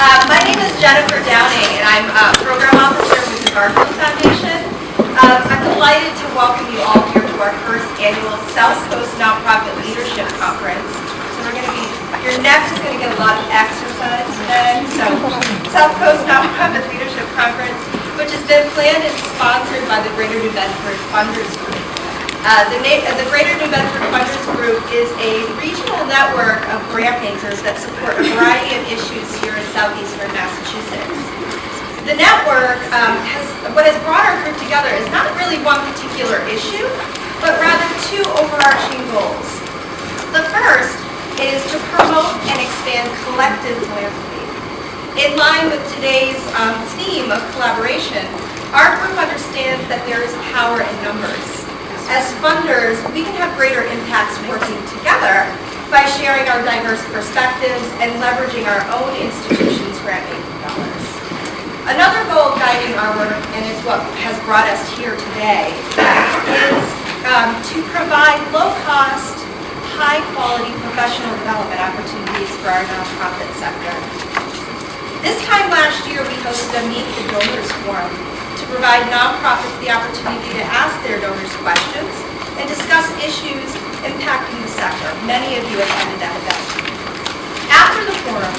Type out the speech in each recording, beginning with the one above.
My name is Jennifer Downing, and I'm a program officer with the Garfield Foundation. I'm delighted to welcome you all here to our first annual SouthCoast Nonprofit Leadership Conference. So your neck is going to get a lot of exercise today. So SouthCoast Nonprofit Leadership Conference, which has been planned and sponsored by the Greater New Bedford Funders Group. The Greater New Bedford Funders Group is a regional network of grant makers that support a variety of issues here in southeastern Massachusetts. The network what has brought our group together is not really one particular issue, but rather two overarching goals. The first is to promote and expand collective philanthropy. In line with today's theme of collaboration, our group understands that there is power in numbers. As funders, we can have greater impacts working together by sharing our diverse perspectives and leveraging our own institutions' grant-making dollars. Another goal guiding our work, and it's what has brought us here today, is to provide low-cost, high-quality professional development opportunities for our nonprofit sector. This time last year, we hosted a Meet the Donors Forum to provide nonprofits the opportunity to ask their donors questions and discuss issues impacting the sector. Many of you attended that event. After the forum,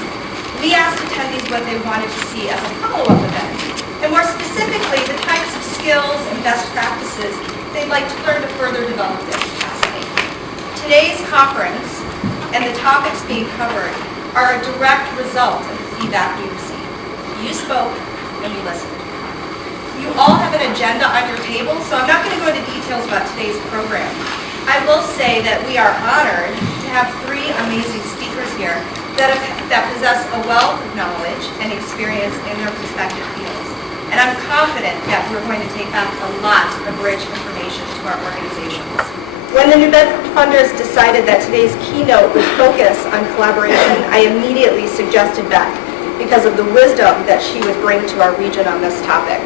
we asked attendees what they wanted to see as a follow-up event, and more specifically, the types of skills and best practices they'd like to learn to further develop their capacity. Today's conference and the topics being covered are a direct result of the feedback we received. You spoke and we listened. You all have an agenda on your table, so I'm not going to go into details about today's program. I will say that we are honored to have three amazing speakers here that possess a wealth of knowledge and experience in their respective fields. And I'm confident that we're going to take back a lot of rich information to our organizations. When the New Bedford Funders decided that today's keynote would focus on collaboration, I immediately suggested Beth because of the wisdom that she would bring to our region on this topic.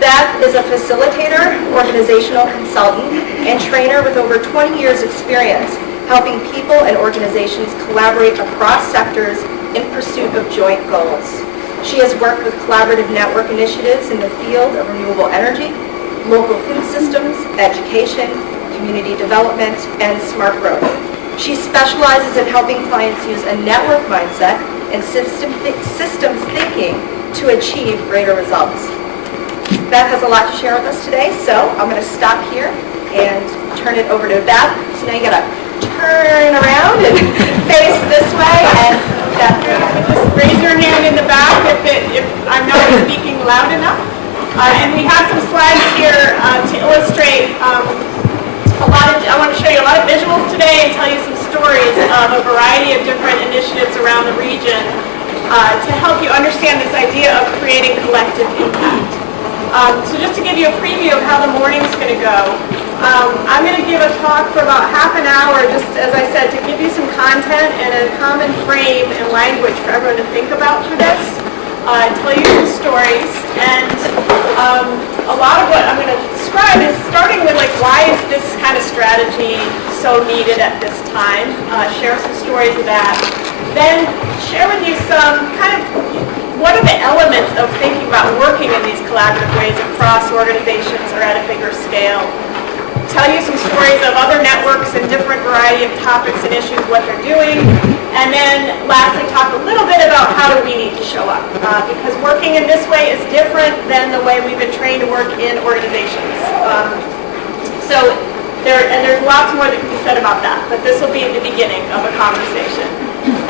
Beth is a facilitator, organizational consultant, and trainer with over 20 years' experience helping people and organizations collaborate across sectors in pursuit of joint goals. She has worked with collaborative network initiatives in the field of renewable energy, local food systems, education, community development, and smart growth. She specializes in helping clients use a network mindset and systems thinking to achieve greater results. Beth has a lot to share with us today, so I'm going to stop here and turn it over to Beth. So now you got to turn around and face this way, and Beth, just raise your hand in the back if I'm not speaking loud enough. And we have some slides here to illustrate I want to show you a lot of visuals today and tell you some stories of a variety of different initiatives around the region to help you understand this idea of creating collective impact. So just to give you a preview of how the morning's going to go, I'm going to give a talk for about half an hour, just as I said, to give you some content and a common frame and language for everyone to think about for this, tell you some stories, and a lot of what I'm going to describe is starting with why is this kind of strategy so needed at this time, share some stories of that, then share with you some kind of what are the elements of thinking about working in these collaborative ways across organizations or at a bigger scale? Tell you some stories of other networks and different variety of topics and issues, what they're doing. And then lastly, talk a little bit about how do we need to show up. Because working in this way is different than the way we've been trained to work in organizations. There's lots more that can be said about that, but this will be the beginning of a conversation.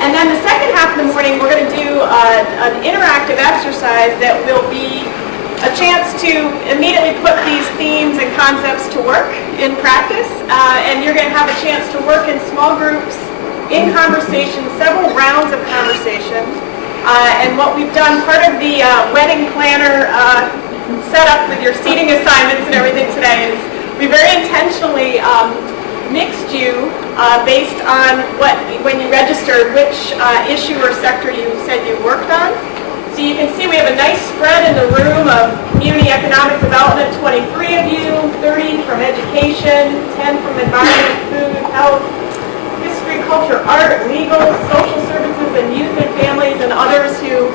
And then the second half of the morning, we're going to do an interactive exercise that will be a chance to immediately put these themes and concepts to work in practice. And you're going to have a chance to work in small groups, in conversation, several rounds of conversation. And what we've done, part of the wedding planner setup with your seating assignments and everything today is we very intentionally mixed you based on when you registered, which issue or sector you said you worked on. So you can see we have a nice spread in the room of community economic development, 23 of you, 30 from education, 10 from environment, food, health, history, culture, art, legal, social services, and youth immigrant families and others who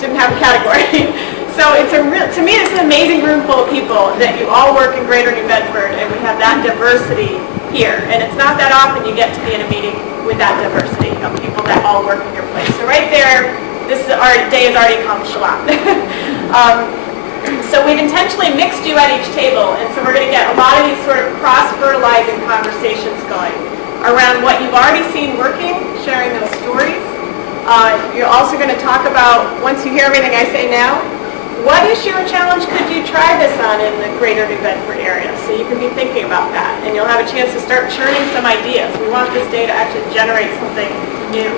didn't have a category. So to me, it's an amazing room full of people that you all work in Greater New Bedford, and we have that diversity here. And it's not that often you get to be in a meeting with that diversity of people that all work in your place. So right there, our day has already accomplished a lot. So we've intentionally mixed you at each table, and so we're going to get a lot of these sort of cross-fertilizing conversations going around what you've already seen working, sharing those stories. You're also going to talk about, once you hear everything I say now, what issue or challenge could you try this on in the Greater New Bedford area? So you can be thinking about that, and you'll have a chance to start churning some ideas. We want this day to actually generate something new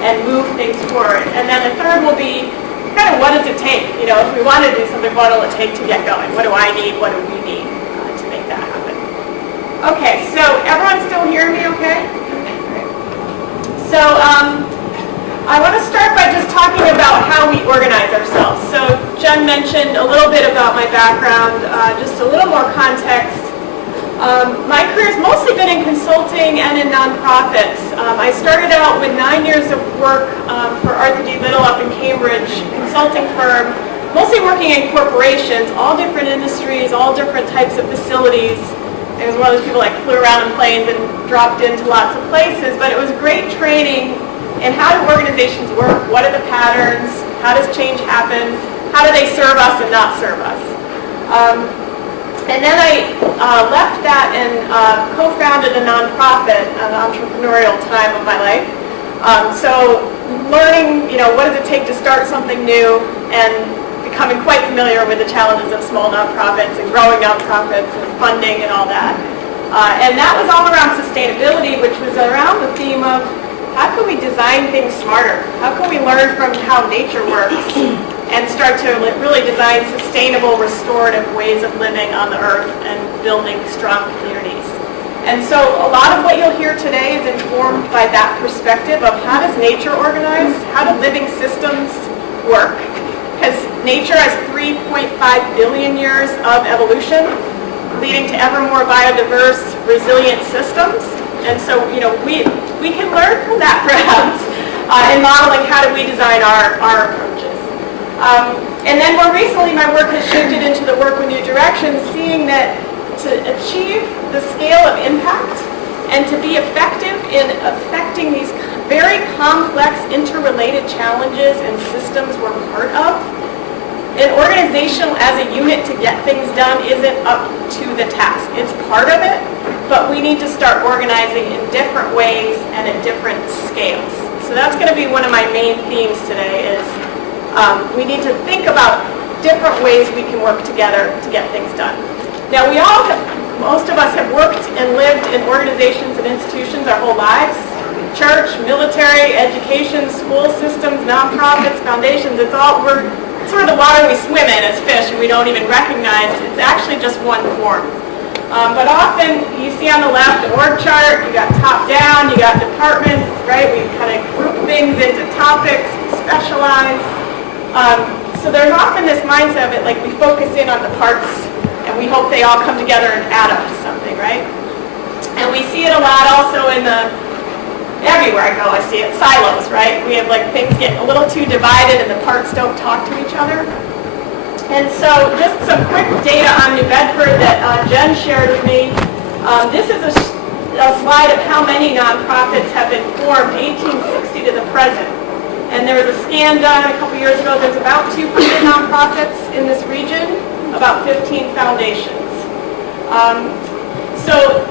and move things forward. And then the third will be kind of what does it take? You know, if we want to do something, what will it take to get going? What do I need? What do we need to make that happen? Okay, so everyone still hear me okay? So I want to start by just talking about how we organize ourselves. So Jen mentioned a little bit about my background, just a little more context. My career's mostly been in consulting and in nonprofits. I started out with 9 years of work for Arthur D. Little up in Cambridge, consulting firm, mostly working in corporations, all different industries, all different types of facilities. I was one of those people that flew around in planes and dropped into lots of places, but it was great training in how do organizations work, what are the patterns, how does change happen, how do they serve us and not serve us. And then I left that and co-founded a nonprofit, an entrepreneurial time of my life. So learning, what does it take to start something new, and becoming quite familiar with the challenges of small nonprofits and growing nonprofits and funding and all that. And that was all around sustainability, which was around the theme of how can we design things smarter? How can we learn from how nature works and start to really design sustainable, restorative ways of living on the earth and building strong communities? And so a lot of what you'll hear today is informed by that perspective of how does nature organize? How do living systems work? Because nature has 3.5 billion years of evolution, leading to ever more biodiverse, resilient systems. And so, we can learn from that perhaps in modeling how do we design our approaches. And then more recently, my work has shifted into the work with New Directions, seeing that to achieve the scale of impact and to be effective in affecting these very complex, interrelated challenges and systems we're part of, an organization as a unit to get things done isn't up to the task. It's part of it, but we need to start organizing in different ways and at different scales. So that's going to be one of my main themes today is we need to think about different ways we can work together to get things done. Now most of us have worked and lived in organizations and institutions our whole lives. Church, military, education, school systems, nonprofits, foundations, it's sort of the water we swim in as fish and we don't even recognize. It's actually just one form. But often you see on the left the org chart, you got top down, you got departments, right? We kind of group things into topics, specialize. So there's often this mindset of it, like we focus in on the parts and we hope they all come together and add up to something, right? And we see it a lot also in everywhere I go, I see it, silos, right? We have things get a little too divided and the parts don't talk to each other. And so just some quick data on New Bedford that Jen shared with me. This is a slide of how many nonprofits have been formed, 1860 to the present. And there was a scan done a couple years ago. There's about 200 nonprofits in this region, about 15 foundations. So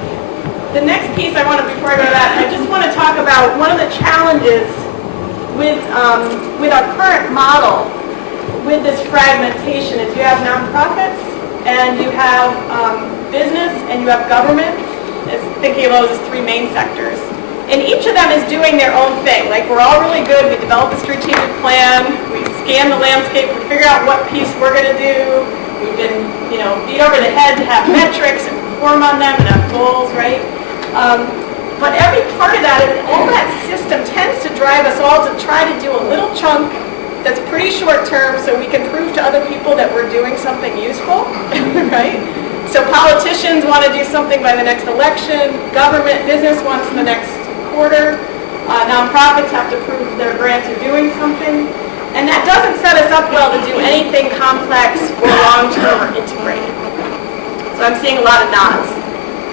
the next piece before I go to that, I just want to talk about one of the challenges with our current model, with this fragmentation, is you have nonprofits and you have business and you have government, thinking of those as three main sectors. And each of them is doing their own thing. We're all really good. We develop a strategic plan. We scan the landscape. We figure out what piece we're going to do. We've been, beat over the head to have metrics and perform on them and have goals, right? But every part of that, all that system tends to drive us all to try to do a little chunk that's pretty short term so we can prove to other people that we're doing something useful, right? So politicians want to do something by the next election, government, business wants the next quarter. Nonprofits have to prove their grants are doing something. And that doesn't set us up well to do anything complex or long-term or integrated. So I'm seeing a lot of nods.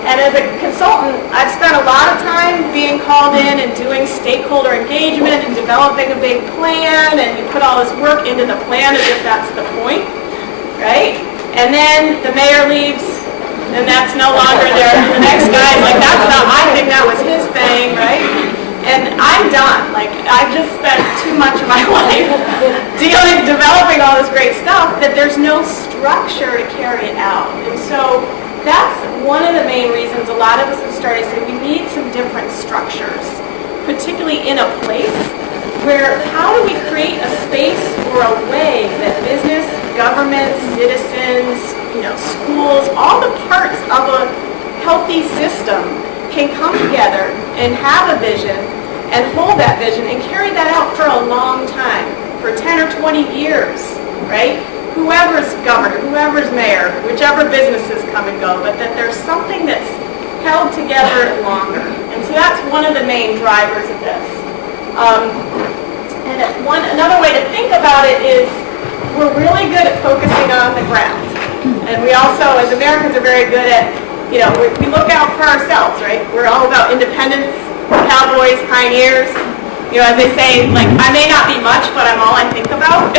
And as a consultant, I've spent a lot of time being called in and doing stakeholder engagement and developing a big plan, and you put all this work into the plan as if that's the point, right? And then the mayor leaves, and that's no longer there. And the next guy's like, that's not my thing, that was his thing, right? And I'm done. Like, I've just spent too much of my life developing all this great stuff that there's no structure to carry it out. And so that's one of the main reasons a lot of us have started to say we need some different structures, particularly in a place where how do we create a space or a way that business, government, citizens, schools, all the parts of a healthy system can come together and have a vision and hold that vision and carry that out for a long time, for 10 or 20 years, right? Whoever's governor, whoever's mayor, whichever businesses come and go, but that there's something that's held together longer. And so that's one of the main drivers of this. And another way to think about it is we're really good at focusing on the ground. And we also, as Americans, are very good at, we look out for ourselves, right? We're all about independence, cowboys, pioneers. As they say, like, I may not be much, but I'm all I think about.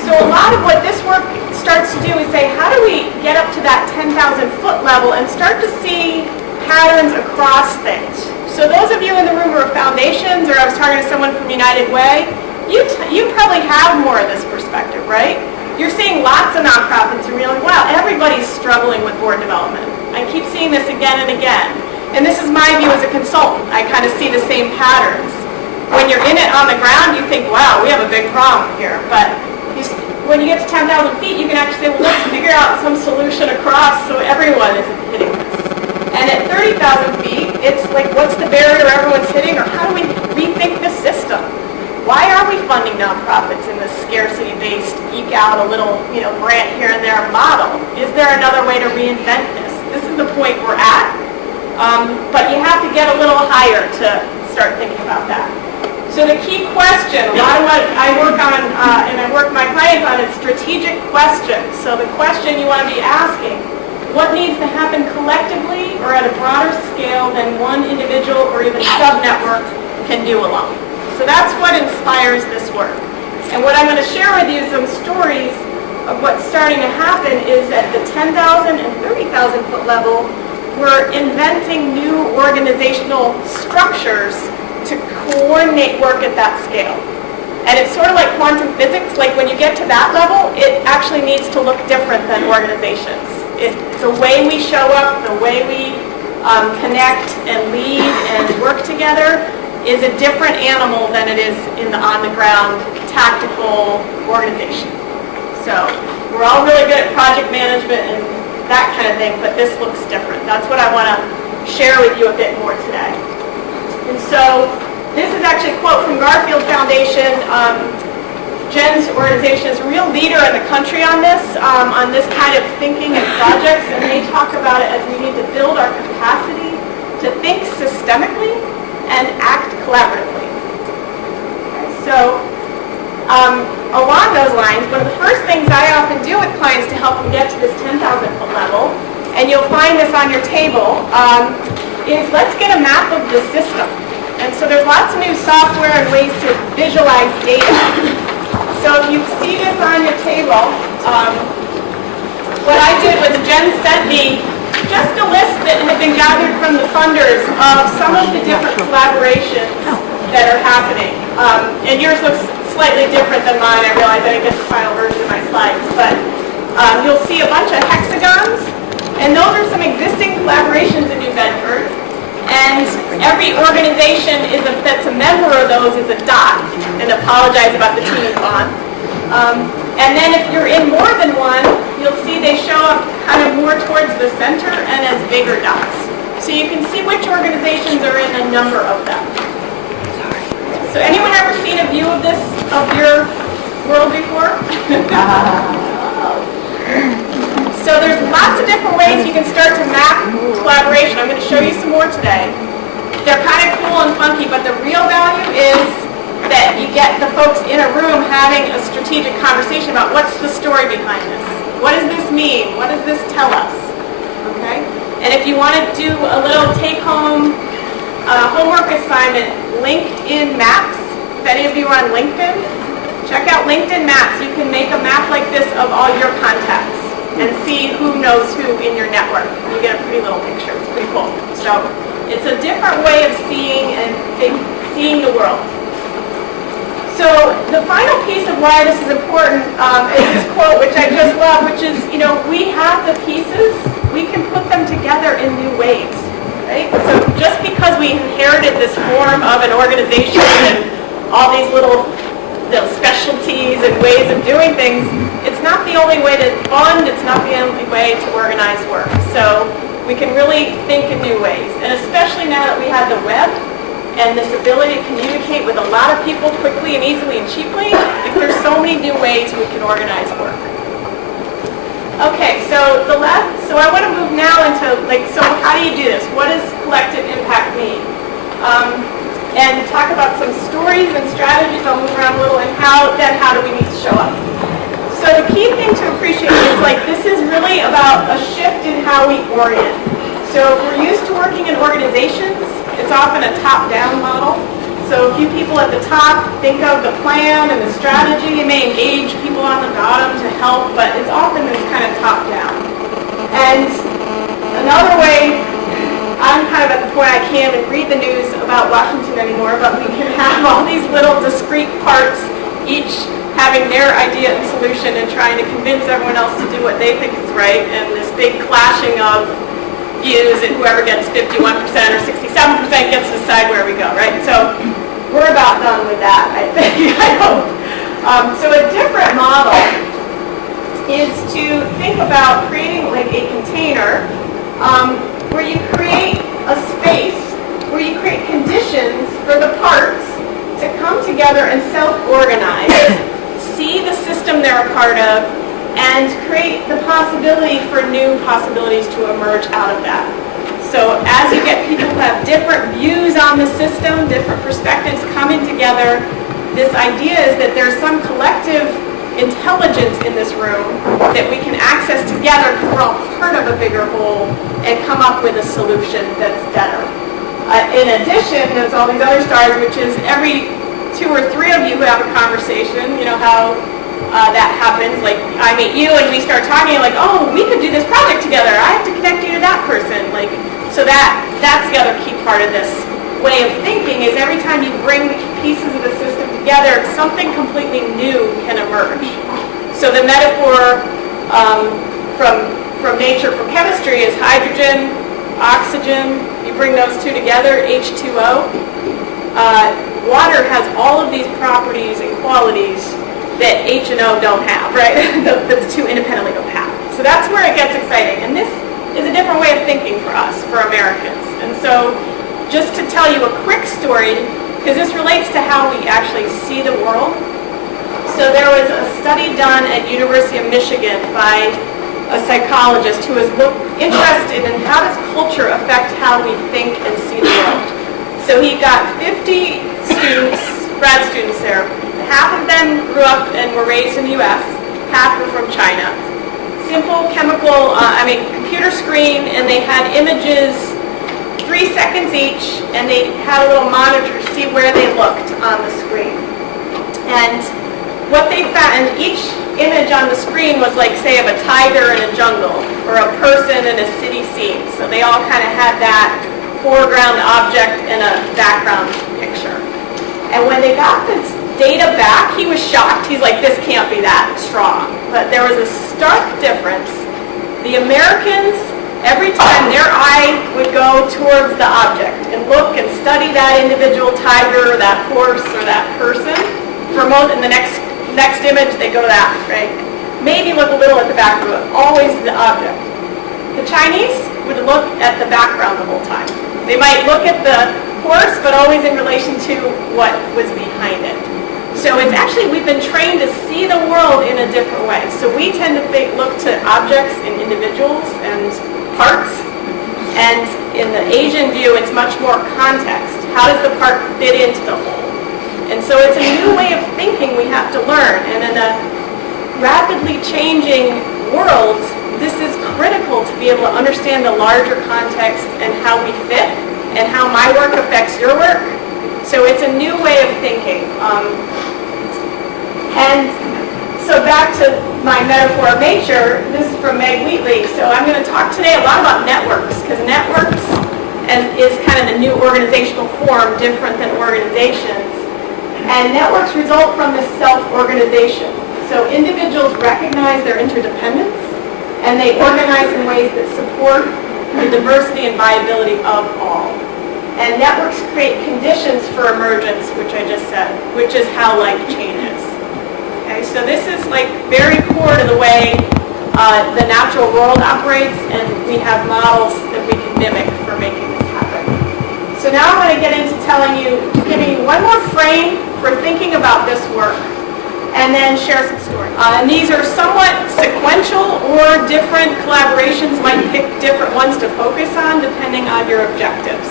So a lot of what this work starts to do is say, how do we get up to that 10,000 foot level and start to see patterns across things? So those of you in the room who are foundations, or I was talking to someone from United Way, you probably have more of this perspective, right? You're seeing lots of nonprofits and realizing, wow, everybody's struggling with board development. I keep seeing this again and again. And this is my view as a consultant. I kind of see the same patterns. When you're in it on the ground, you think, wow, we have a big problem here. But when you get to 10,000 feet, you can actually say, well, let's figure out some solution across so everyone isn't hitting this. And at 30,000 feet, it's like, what's the barrier everyone's hitting, or how do we rethink the system? Why are we funding nonprofits in this scarcity-based, eke out a little, grant here and there model? Is there another way to reinvent this? This is the point we're at, but you have to get a little higher to start thinking about that. So the key question, a lot of what I work on, and I work my clients on, is strategic questions. So the question you want to be asking, what needs to happen collectively or at a broader scale than one individual or even sub-network can do alone? So that's what inspires this work. And what I'm going to share with you is some stories of what's starting to happen is at the 10,000 and 30,000 foot level, we're inventing new organizational structures to coordinate work at that scale. And it's sort of like quantum physics, like when you get to that level, it actually needs to look different than organizations. It's the way we show up, the way we connect and lead and work together is a different animal than it is in the on-the-ground tactical organization. So we're all really good at project management and that kind of thing, but this looks different. That's what I want to share with you a bit more today. And so this is actually a quote from Garfield Foundation. Jen's organization is a real leader in the country on this kind of thinking and projects, and they talk about it as we need to build our capacity to think systemically and act collaboratively. Okay, so along those lines, one of the first things I often do with clients to help them get to this 10,000 foot level, and you'll find this on your table, is let's get a map of the system. And so there's lots of new software and ways to visualize data. So if you see this on your table, what I did was Jen sent me just a list that had been gathered from the funders of some of the different collaborations that are happening. And yours looks slightly different than mine. I realize I didn't get the final version of my slides. But you'll see a bunch of hexagons. And those are some existing collaborations in New Bedford. And every organization that's a member of those is a dot. And apologize about the teeny font. And then if you're in more than one, you'll see they show up kind of more towards the center and as bigger dots. So you can see which organizations are in a number of them. So anyone ever seen a view of this, of your world before? So there's lots of different ways you can start to map collaboration. I'm going to show you some more today. They're kind of cool and funky, but the real value is that you get the folks in a room having a strategic conversation about what's the story behind this. What does this mean? What does this tell us? Okay? And if you want to do a little take-home homework assignment, LinkedIn Maps. If any of you are on LinkedIn, check out LinkedIn Maps. You can make a map like this of all your contacts and see who knows who in your network. You get a pretty little picture. It's pretty cool. So it's a different way of seeing seeing the world. So the final piece of why this is important is this quote, which I just love, which is, we have the pieces, we can put them together in new ways. Right? So just because we inherited this form of an organization and all these little specialties and ways of doing things, it's not the only way to fund, it's not the only way to organize work. So we can really think in new ways. And especially now that we have the web and this ability to communicate with a lot of people quickly and easily and cheaply, there's so many new ways we can organize work. Okay, so I want to move now into so how do you do this? What does collective impact mean? And talk about some stories and strategies. I'll move around a little, and how do we need to show up? So the key thing to appreciate is this is really about a shift in how we orient. So if we're used to working in organizations, it's often a top-down model. So a few people at the top think of the plan and the strategy. You may engage people on the bottom to help, but it's often this kind of top-down. And another way, I'm kind of at the point I can't even read the news about Washington anymore, but we can have all these little discrete parts, each having their idea and solution and trying to convince everyone else to do what they think is right, and this big clashing of views, and whoever gets 51% or 67% gets to decide where we go, right? So we're about done with that, I think, I hope. So a different model is to think about creating a container where you create a space, where you create conditions for the parts to come together and self-organize, see the system they're a part of, and create the possibility for new possibilities to emerge out of that. So as you get people who have different views on the system, different perspectives coming together, this idea is that there's some collective intelligence in this room that we can access together because we're all part of a bigger whole and come up with a solution that's better. In addition, there's all these other stars, which is every 2 or 3 of you who have a conversation, how that happens. I meet you and we start talking, oh, we could do this project together. I have to connect you to that person. So that's the other key part of this way of thinking is every time you bring pieces of the system together, something completely new can emerge. So the metaphor from nature, from chemistry, is hydrogen, oxygen. You bring those two together, H2O. Water has all of these properties and qualities that H and O don't have, right? The two independently don't have. So that's where it gets exciting. And this is a different way of thinking for us, for Americans. And so just to tell you a quick story, because this relates to how we actually see the world. So there was a study done at University of Michigan by a psychologist who was interested in how does culture affect how we think and see the world. So he got 50 students, grad students there. Half of them grew up and were raised in the U.S., half were from China. Simple chemical, computer screen, and they had images 3 seconds each, and they had a little monitor to see where they looked on the screen. And what they found, and each image on the screen was say, of a tiger in a jungle, or a person in a city scene. So they all kind of had that foreground object and a background picture. And when they got this data back, he was shocked. He's like, this can't be that strong. But there was a stark difference. The Americans, every time their eye would go towards the object and look and study that individual tiger or that horse or that person, in the next image they go to that, right? Maybe look a little at the back of it, always the object. The Chinese would look at the background the whole time. They might look at the horse, but always in relation to what was behind it. So it's actually, we've been trained to see the world in a different way. So we tend to look to objects and individuals and parts, And in the Asian view, it's much more context. How does the park fit into the whole? And so it's a new way of thinking we have to learn. And in a rapidly changing world, this is critical to be able to understand the larger context and how we fit and how my work affects your work. So it's a new way of thinking. And so back to my metaphor of nature, this is from Meg Wheatley. So I'm going to talk today a lot about networks, because networks is kind of the new organizational form, different than organizations. And networks result from this self-organization. So individuals recognize their interdependence, and they organize in ways that support the diversity and viability of all. And networks create conditions for emergence, which I just said, which is how life changes. Okay, so this is like very core to the way the natural world operates, and we have models that we can mimic for making this happen. So now I'm going to get into giving you one more frame for thinking about this work, and then share some stories. And these are somewhat sequential, or different collaborations might pick different ones to focus on depending on your objectives.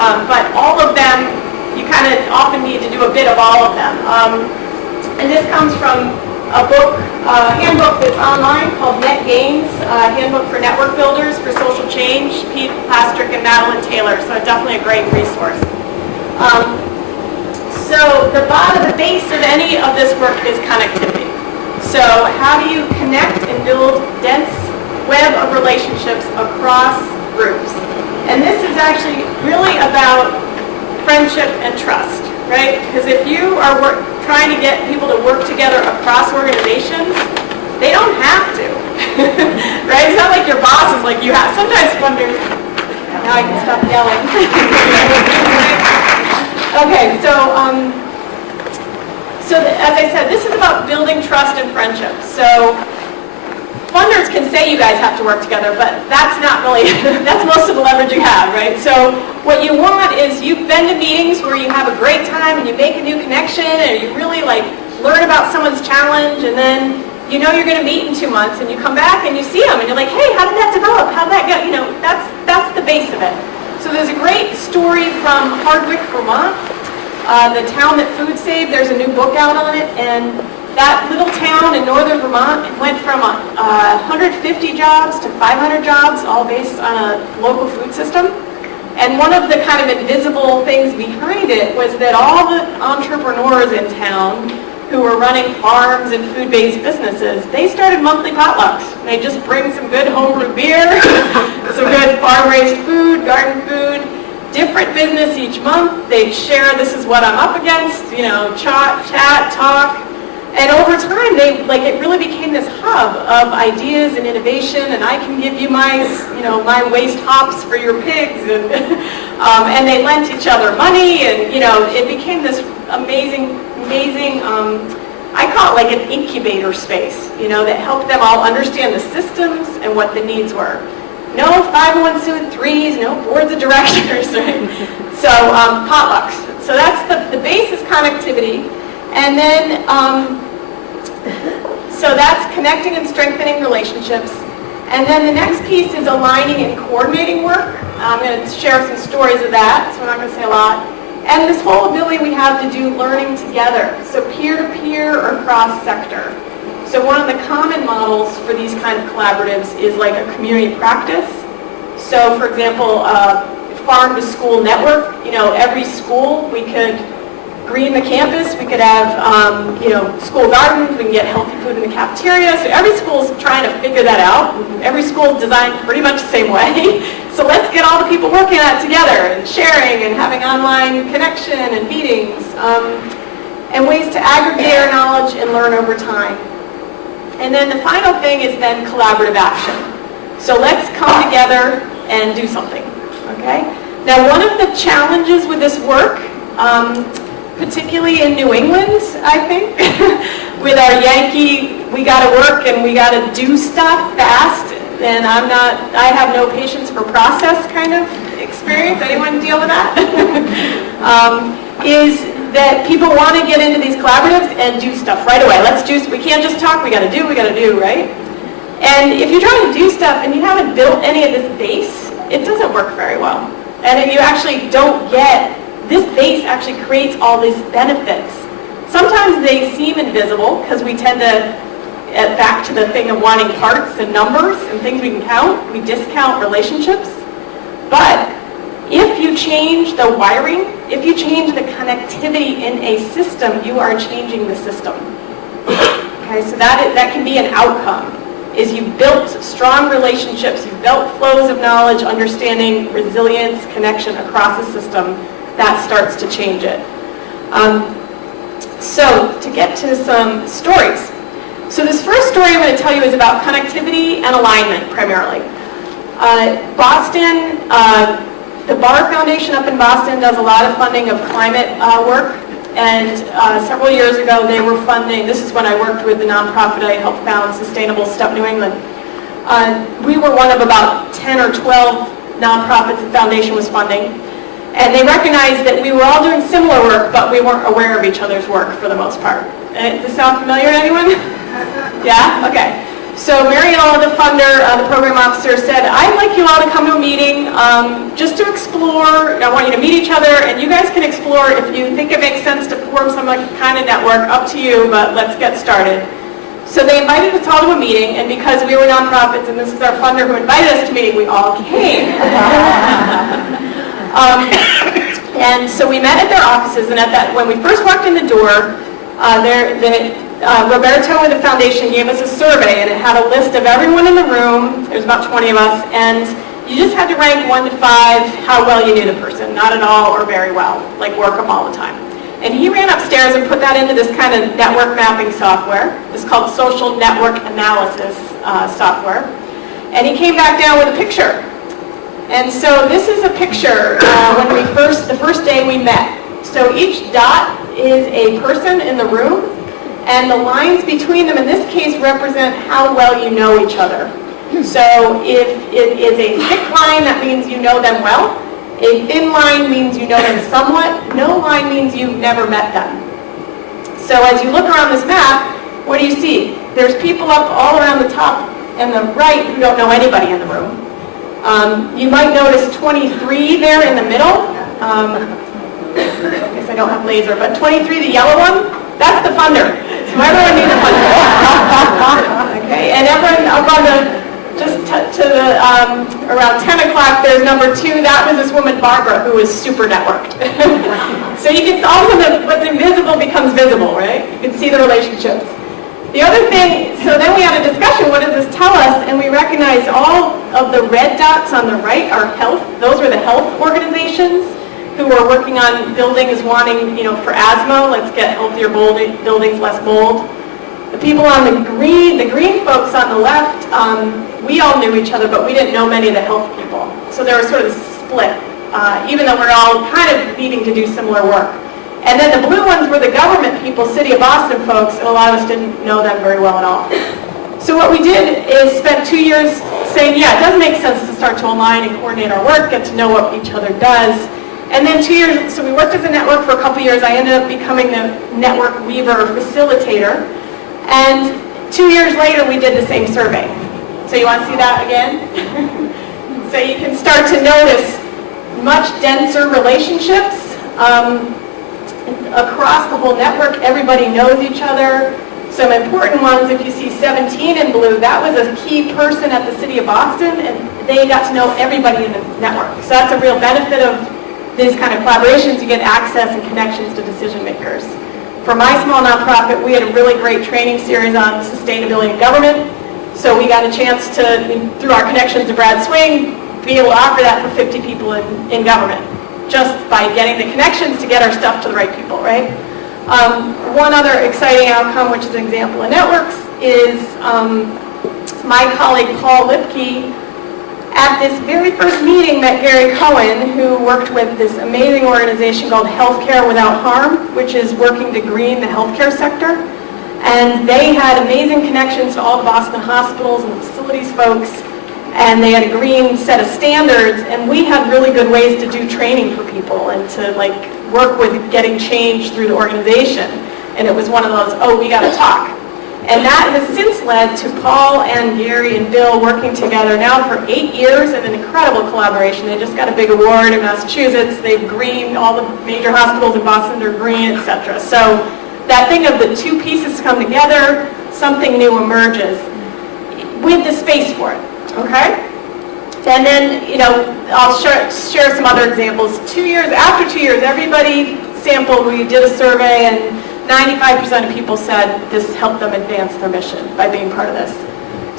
But all of them, you kind of often need to do a bit of all of them. And this comes from a book, a handbook that's online called Net Gains, Handbook for Network Builders for Social Change, Pete Plastrick and Madeline Taylor. So definitely a great resource. So the base of any of this work is connectivity. So how do you connect and build dense web of relationships across groups? And this is actually really about friendship and trust, right? Because if you are trying to get people to work together across organizations, they don't have to, right? It's not like your boss is like, you have. Sometimes wonders, now I can stop yelling. Okay, so as I said, this is about building trust and friendship. So funders can say you guys have to work together, but that's not really, that's most of the leverage you have, right? So what you want is, you've been to meetings where you have a great time and you make a new connection and you really learn about someone's challenge, and then you know you're going to meet in 2 months and you come back and you see them and you're like, hey, how did that develop? How did that go? You know, that's the base of it. So there's a great story from Hardwick, Vermont, the town that food saved. There's a new book out on it, and that little town in northern Vermont went from 150 jobs to 500 jobs, all based on a local food system. And one of the kind of invisible things behind it was that all the entrepreneurs in town who were running farms and food-based businesses, they started monthly potlucks. They just bring some good homebrew beer, some good farm-raised food, garden food, different business each month. They'd share, this is what I'm up against, you know, chat, talk. And over time, it really became this hub of ideas and innovation, and I can give you my waste hops for your pigs, and they lent each other money, and it became this amazing. I call it like an incubator space, that helped them all understand the systems and what the needs were. No 501c3s, no boards of directors, right? So potlucks. So that's the base is connectivity. And then, so that's connecting and strengthening relationships. And then the next piece is aligning and coordinating work. I'm going to share some stories of that, so I'm not going to say a lot. And this whole ability we have to do learning together, so peer-to-peer or cross-sector. So one of the common models for these kind of collaboratives is like a community practice. So for example, farm-to-school network, every school we could green the campus, we could have, school gardens, we can get healthy food in the cafeteria. So every school's trying to figure that out. Every school's designed pretty much the same way. So let's get all the people working on it together and sharing and having online connection and meetings, and ways to aggregate our knowledge and learn over time. And then the final thing is then collaborative action. So let's come together and do something, okay? Now one of the challenges with this work, particularly in New England, I think, with our Yankee, we got to work and we got to do stuff fast, and I have no patience for process kind of experience. Anyone deal with that? Is that people want to get into these collaboratives and do stuff right away. We can't just talk, we got to do, right? And if you're trying to do stuff and you haven't built any of this base, it doesn't work very well. And you actually don't get, this base actually creates all these benefits. Sometimes they seem invisible because we tend to, back to the thing of wanting parts and numbers and things we can count, we discount relationships. But if you change the wiring, if you change the connectivity in a system, you are changing the system. Okay, so that can be an outcome, is you've built strong relationships, you've built flows of knowledge, understanding, resilience, connection across a system. That starts to change it. So to get to some stories. So this first story I'm going to tell you is about connectivity and alignment primarily. Boston, the Barr Foundation up in Boston does a lot of funding of climate work. And several years ago, they were funding, this is when I worked with the nonprofit I helped found, Sustainable Step New England. We were one of about 10 or 12 nonprofits the foundation was funding. And they recognized that we were all doing similar work, but we weren't aware of each other's work for the most part. Does this sound familiar to anyone? Yeah? Okay. So Marielle, the funder, the program officer, said, I'd like you all to come to a meeting just to explore. I want you to meet each other, and you guys can explore if you think it makes sense to form some kind of network, up to you, but let's get started. So they invited us all to a meeting, and because we were nonprofits, and this is our funder who invited us to a meeting, we all came. And so we met at their offices, and when we first walked in the door, Roberto and the foundation gave us a survey, and it had a list of everyone in the room. There's about 20 of us, and you just had to rank 1 to 5 how well you knew the person, not at all or very well, like work them all the time. And he ran upstairs and put that into this kind of network mapping software. It's called social network analysis software. And he came back down with a picture. And so this is a picture the first day we met. So each dot is a person in the room, and the lines between them in this case represent how well you know each other. So if it is a thick line, that means you know them well. A thin line means you know them somewhat. No line means you've never met them. So as you look around this map, what do you see? There's people up all around the top and the right who don't know anybody in the room. You might notice 23 there in the middle. I guess I don't have laser, but 23, the yellow one, that's the funder. So everyone needs a funder. Okay, and everyone up on around 10 o'clock, there's number 2. That was this woman, Barbara, who was super networked. So you can also, what's invisible becomes visible, right? You can see the relationships. The other thing, so then we had a discussion, what does this tell us? And we recognized all of the red dots on the right are health. Those were the health organizations who were working on buildings wanting, for asthma, let's get healthier buildings, less mold. The people on the green folks on the left, we all knew each other, but we didn't know many of the health people. So there was sort of this split, even though we're all kind of needing to do similar work. And then the blue ones were the government people, City of Boston folks, and a lot of us didn't know them very well at all. So what we did is spent 2 years saying, yeah, it does make sense to start to align and coordinate our work, get to know what each other does. And then 2 years, so we worked as a network for a couple years. I ended up becoming the network weaver or facilitator. And 2 years later, we did the same survey. So you want to see that again? So you can start to notice much denser relationships. Across the whole network, everybody knows each other. Some important ones, if you see 17 in blue, that was a key person at the City of Boston, and they got to know everybody in the network. So that's a real benefit of these kind of collaborations. You get access and connections to decision makers. For my small nonprofit, we had a really great training series on sustainability in government. So we got a chance to, through our connections to Brad Swing, be able to offer that for 50 people in government, just by getting the connections to get our stuff to the right people, right? One other exciting outcome, which is an example of networks, is my colleague Paul Lipke at this very first meeting met Gary Cohen, who worked with this amazing organization called Healthcare Without Harm, which is working to green the healthcare sector. And they had amazing connections to all the Boston hospitals and the facilities folks, and they had a green set of standards, and we had really good ways to do training for people and to work with getting change through the organization. And it was one of those, we got to talk. And that has since led to Paul and Gary and Bill working together now for 8 years in an incredible collaboration. They just got a big award in Massachusetts. They've greened all the major hospitals in Boston, they're green, etc. So that thing of the two pieces come together, something new emerges with the space for it, okay? And then, I'll share some other examples. After 2 years, everybody sampled, we did a survey, and 95% of people said this helped them advance their mission by being part of this.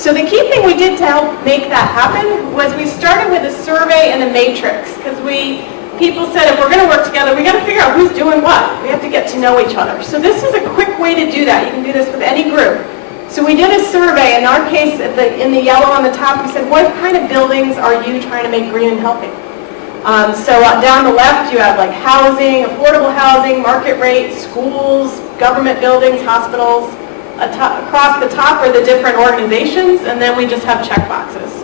So the key thing we did to help make that happen was we started with a survey and a matrix, because people said if we're going to work together, we got to figure out who's doing what. We have to get to know each other. So this is a quick way to do that. You can do this with any group. So we did a survey. In our case, in the yellow on the top, we said, what kind of buildings are you trying to make green and healthy? So down the left, you have like housing, affordable housing, market rate, schools, government buildings, hospitals. Across the top are the different organizations, and then we just have check boxes.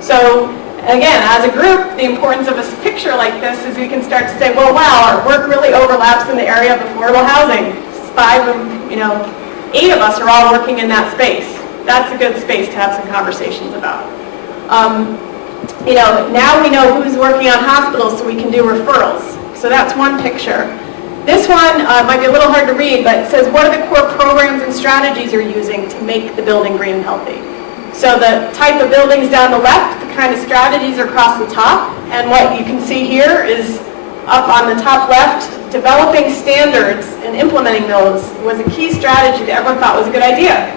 So again, as a group, the importance of a picture like this is we can start to say, well, wow, our work really overlaps in the area of affordable housing. 8 of us are all working in that space. That's a good space to have some conversations about. Now we know who's working on hospitals, so we can do referrals. So that's one picture. This one might be a little hard to read, but it says, what are the core programs and strategies you're using to make the building green and healthy? So the type of buildings down the left, the kind of strategies are across the top, and what you can see here is up on the top left, developing standards and implementing those was a key strategy that everyone thought was a good idea.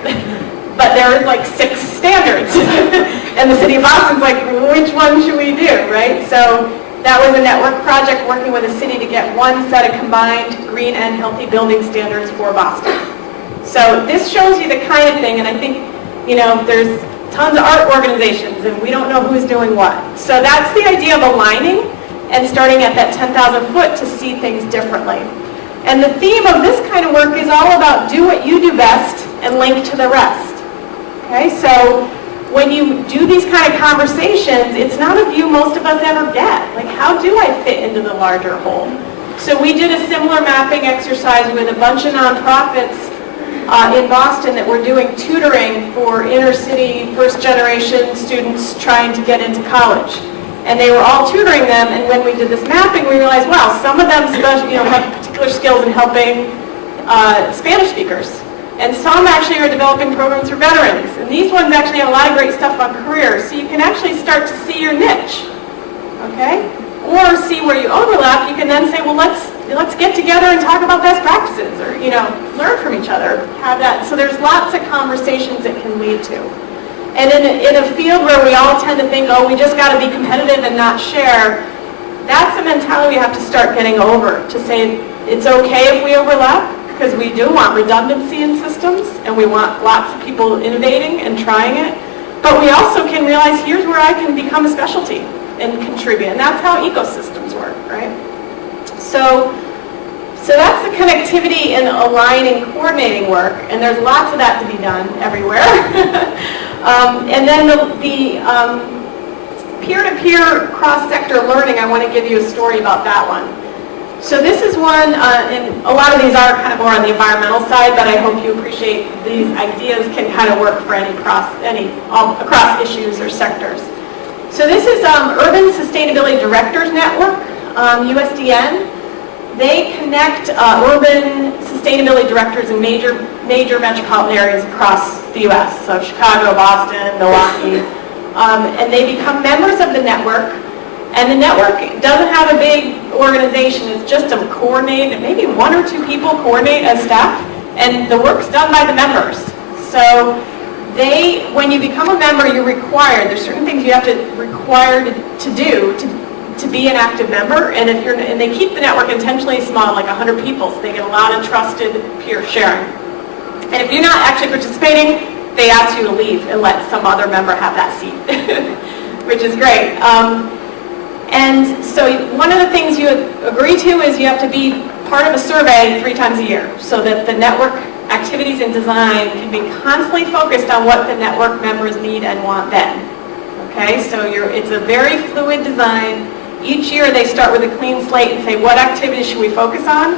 But there was like 6 standards. And the city of Boston's like, which one should we do, right? So that was a network project working with the city to get one set of combined green and healthy building standards for Boston. So this shows you the kind of thing, and I think, there's tons of art organizations, and we don't know who's doing what. So that's the idea of aligning and starting at that 10,000 foot to see things differently. And the theme of this kind of work is all about do what you do best and link to the rest. Okay, so when you do these kind of conversations, it's not a view most of us ever get. Like, how do I fit into the larger whole? So we did a similar mapping exercise with a bunch of nonprofits in Boston that were doing tutoring for inner city first generation students trying to get into college. And they were all tutoring them, and when we did this mapping, we realized, wow, some of them have particular skills in helping Spanish speakers. And some actually are developing programs for veterans. And these ones actually have a lot of great stuff on careers. So you can actually start to see your niche, okay? Or see where you overlap. You can then say, well, let's get together and talk about best practices, or learn from each other. Have that. So there's lots of conversations it can lead to. And in a field where we all tend to think, oh, we just got to be competitive and not share, that's a mentality we have to start getting over, to say it's okay if we overlap, because we do want redundancy in systems, and we want lots of people innovating and trying it. But we also can realize, here's where I can become a specialty and contribute. And that's how ecosystems work, right? So that's the connectivity and aligning, coordinating work, and there's lots of that to be done everywhere. And then the peer-to-peer cross-sector learning, I want to give you a story about that one. So this is one, and a lot of these are kind of more on the environmental side, but I hope you appreciate these ideas can kind of work for across issues or sectors. So this is Urban Sustainability Directors Network, USDN. They connect urban sustainability directors in major metropolitan areas across the U.S., so Chicago, Boston, Milwaukee, and they become members of the network. And the network doesn't have a big organization. It's just a coordinated, maybe 1 or 2 people coordinate as staff, and the work's done by the members. So when you become a member, you're required. There's certain things you have to to do to be an active member, and they keep the network intentionally small, like 100 people, so they get a lot of trusted peer sharing. And if you're not actually participating, they ask you to leave and let some other member have that seat, which is great. And so one of the things you agree to is you have to be part of a survey 3 times a year, so that the network activities and design can be constantly focused on what the network members need and want then. Okay, so it's a very fluid design. Each year they start with a clean slate and say, what activities should we focus on?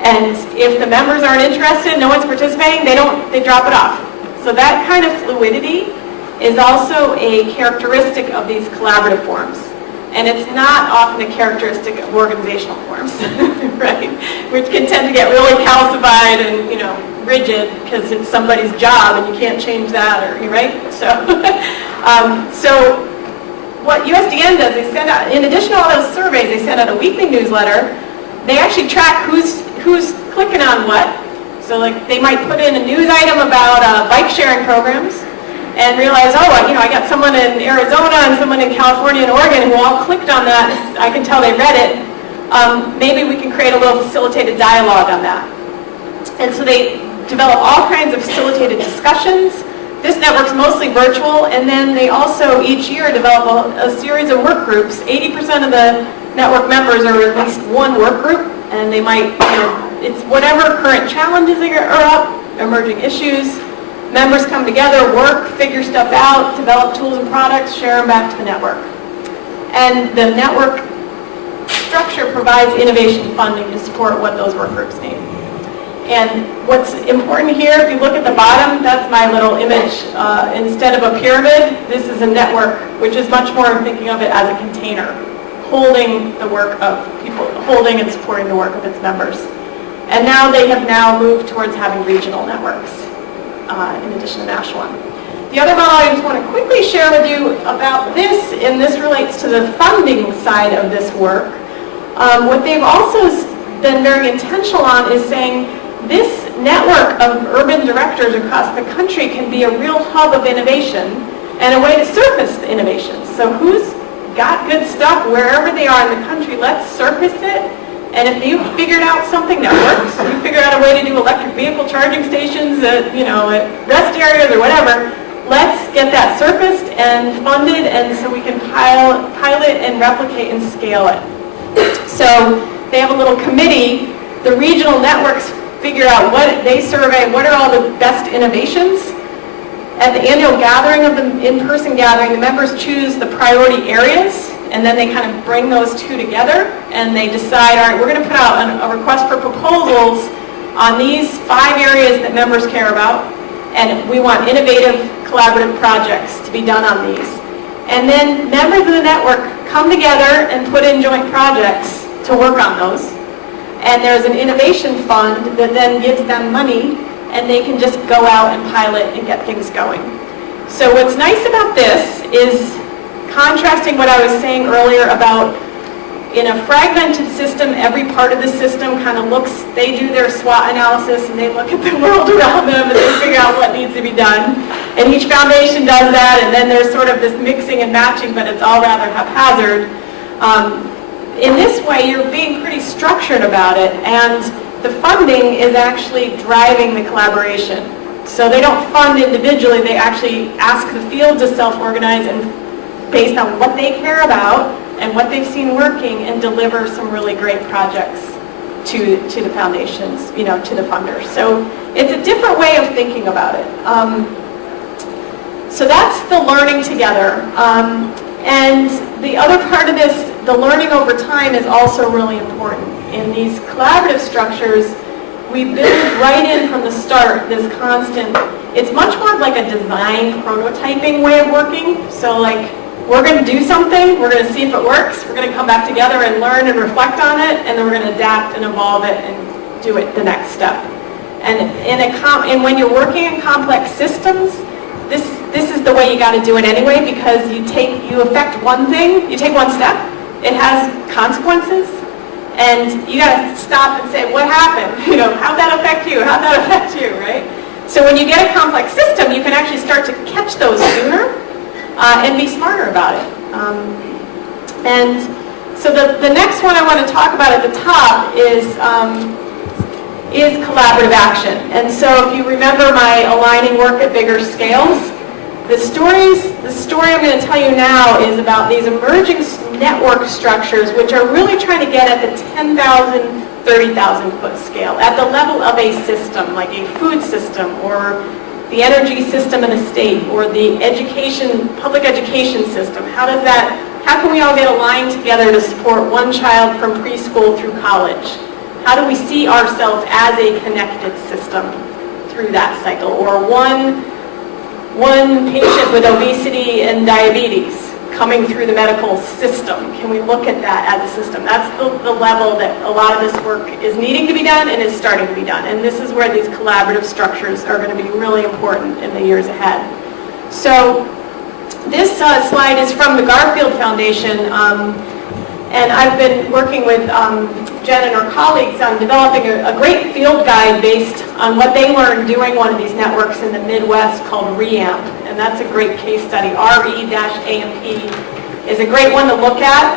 And if the members aren't interested, no one's participating, they drop it off. So that kind of fluidity is also a characteristic of these collaborative forms. And it's not often a characteristic of organizational forms, right? Which can tend to get really calcified and, rigid because it's somebody's job and you can't change that, or right? So, so what USDN does, they send out, in addition to all those surveys, they send out a weekly newsletter. They actually track who's clicking on what. So like they might put in a news item about bike sharing programs and realize, oh, I got someone in Arizona and someone in California and Oregon who all clicked on that. I can tell they read it. Maybe we can create a little facilitated dialogue on that. And so they develop all kinds of facilitated discussions. This network's mostly virtual, and then they also each year develop a series of work groups. 80% of the network members are at least one work group, and they might, it's whatever current challenges are up, emerging issues. Members come together, work, figure stuff out, develop tools and products, share them back to the network. And the network structure provides innovation funding to support what those work groups need. And what's important here, if you look at the bottom, that's my little image. Instead of a pyramid, this is a network, which is much more thinking of it as a container, holding the work of people, holding and supporting the work of its members. And now they have moved towards having regional networks, in addition to national one. The other model I just want to quickly share with you about this, and this relates to the funding side of this work. What they've also been very intentional on is saying this network of urban directors across the country can be a real hub of innovation and a way to surface the innovations. So who's got good stuff wherever they are in the country, let's surface it. And if you figured out something that works, you figured out a way to do electric vehicle charging stations at, at rest areas or whatever, let's get that surfaced and funded, and so we can pilot and replicate and scale it. So they have a little committee. The regional networks figure out what they survey, what are all the best innovations. At the annual gathering of the in-person gathering, the members choose the priority areas, and then they kind of bring those two together, and they decide, all right, we're going to put out a request for proposals on these 5 areas that members care about, and we want innovative, collaborative projects to be done on these. And then members of the network come together and put in joint projects to work on those. And there's an innovation fund that then gives them money, and they can just go out and pilot and get things going. So what's nice about this is contrasting what I was saying earlier about in a fragmented system, every part of the system kind of looks, they do their SWOT analysis and they look at the world around them and they figure out what needs to be done. And each foundation does that, and then there's sort of this mixing and matching, but it's all rather haphazard. In this way, you're being pretty structured about it, and the funding is actually driving the collaboration. So they don't fund individually, they actually ask the field to self-organize and based on what they care about and what they've seen working, and deliver some really great projects to the foundations, to the funders. So it's a different way of thinking about it. So that's the learning together. And the other part of this, the learning over time, is also really important. In these collaborative structures, we build right in from the start this constant, it's much more like a design prototyping way of working. So like, we're going to do something, we're going to see if it works, we're going to come back together and learn and reflect on it, and then we're going to adapt and evolve it and do it the next step. And when you're working in complex systems, this is the way you got to do it anyway, because you affect one thing, you take one step, it has consequences, and you got to stop and say, what happened? How'd that affect you? How'd that affect you, right? So when you get a complex system, you can actually start to catch those sooner and be smarter about it. And so the next one I want to talk about at the top is collaborative action. And so if you remember my aligning work at bigger scales, the story I'm going to tell you now is about these emerging network structures, which are really trying to get at the 10,000, 30,000 foot scale, at the level of a system, like a food system, or the energy system in a state, or the public education system. How can we all get aligned together to support one child from preschool through college? How do we see ourselves as a connected system through that cycle? Or one one patient with obesity and diabetes coming through the medical system. Can we look at that as a system? That's the level that a lot of this work is needing to be done and is starting to be done. And this is where these collaborative structures are going to be really important in the years ahead. So this slide is from the Garfield Foundation, and I've been working with Jen and her colleagues on developing a great field guide based on what they learned doing one of these networks in the Midwest called REAMP. And that's a great case study. RE-AMP is a great one to look at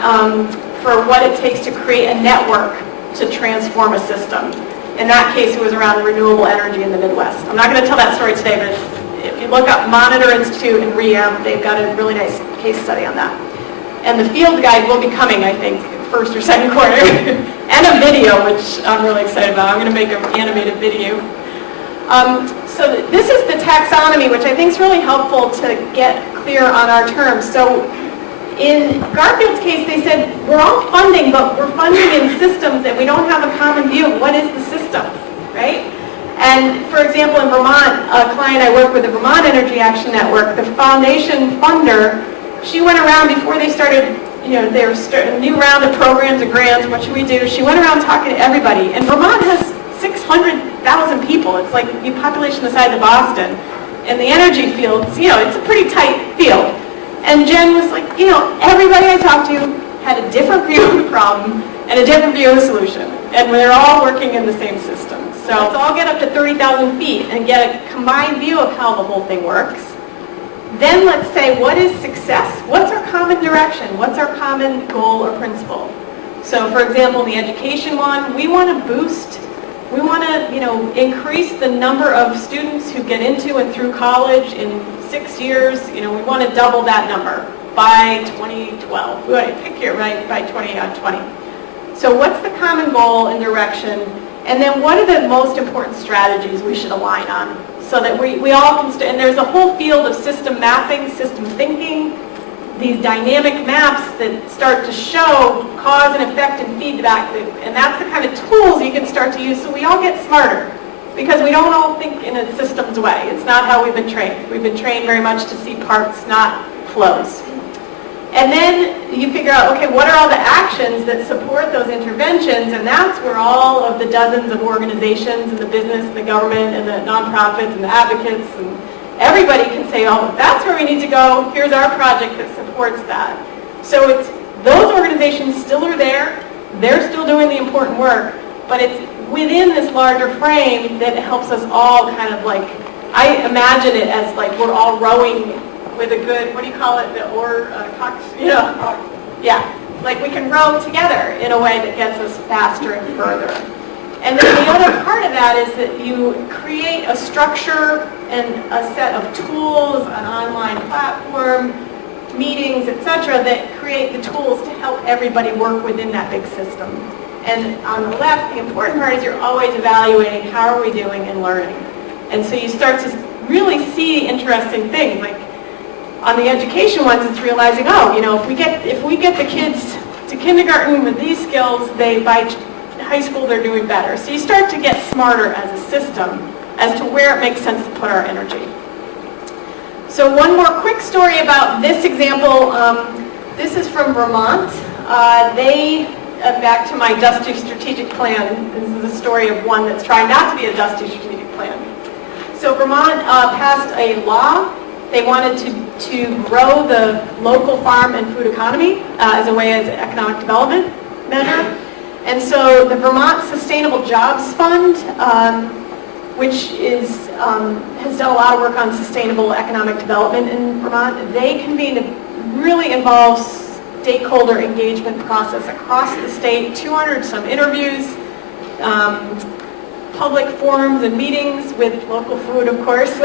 for what it takes to create a network to transform a system. In that case, it was around renewable energy in the Midwest. I'm not going to tell that story today, but if you look up Monitor Institute and REAMP, they've got a really nice case study on that. And the field guide will be coming, I think, first or second quarter, and a video, which I'm really excited about. I'm going to make an animated video. So this is the taxonomy, which I think is really helpful to get clear on our terms. So in Garfield's case, they said, we're all funding, but we're funding in systems that we don't have a common view of what is the system, right? And for example, in Vermont, a client I work with, the Vermont Energy Action Network, the foundation funder, she went around before they started, they were starting a new round of programs and grants, what should we do? She went around talking to everybody. And Vermont has 600,000 people. It's like the population the size of Boston. And the energy field, it's a pretty tight field. And Jen was like, everybody I talked to had a different view of the problem and a different view of the solution. And they're all working in the same system. So let's all get up to 30,000 feet and get a combined view of how the whole thing works. Then let's say, what is success? What's our common direction? What's our common goal or principle? So for example, in the education one, we want to increase the number of students who get into and through college in 6 years. We want to double that number by 2012. We want to pick here, right, by 2020. So what's the common goal and direction? And then what are the most important strategies we should align on? So that we all can, and there's a whole field of system mapping, system thinking, these dynamic maps that start to show cause and effect and feedback, and that's the kind of tools you can start to use so we all get smarter, because we don't all think in a systems way. It's not how we've been trained. We've been trained very much to see parts, not flows. And then you figure out, okay, what are all the actions that support those interventions? And that's where all of the dozens of organizations and the business and the government and the nonprofits and the advocates and everybody can say, oh, that's where we need to go. Here's our project that supports that. So those organizations still are there. They're still doing the important work. But it's within this larger frame that helps us all kind of like, I imagine it as like we're all rowing with a good, what do you call it, yeah, like we can row together in a way that gets us faster and further. And then the other part of that is that you create a structure and a set of tools, an online platform, meetings, etc., that create the tools to help everybody work within that big system. And on the left, the important part is you're always evaluating how are we doing and learning. And so you start to really see interesting things, like on the education ones, it's realizing, if we get the kids to kindergarten with these skills, by high school they're doing better. So you start to get smarter as a system as to where it makes sense to put our energy. So one more quick story about this example. This is from Vermont. Back to my Dusty Strategic Plan. This is a story of one that's trying not to be a Dusty Strategic Plan. So Vermont passed a law. They wanted to grow the local farm and food economy as a way as an economic development measure. And so the Vermont Sustainable Jobs Fund, which has done a lot of work on sustainable economic development in Vermont, they convened a really involved stakeholder engagement process across the state, 200 some interviews, public forums and meetings with local food, of course,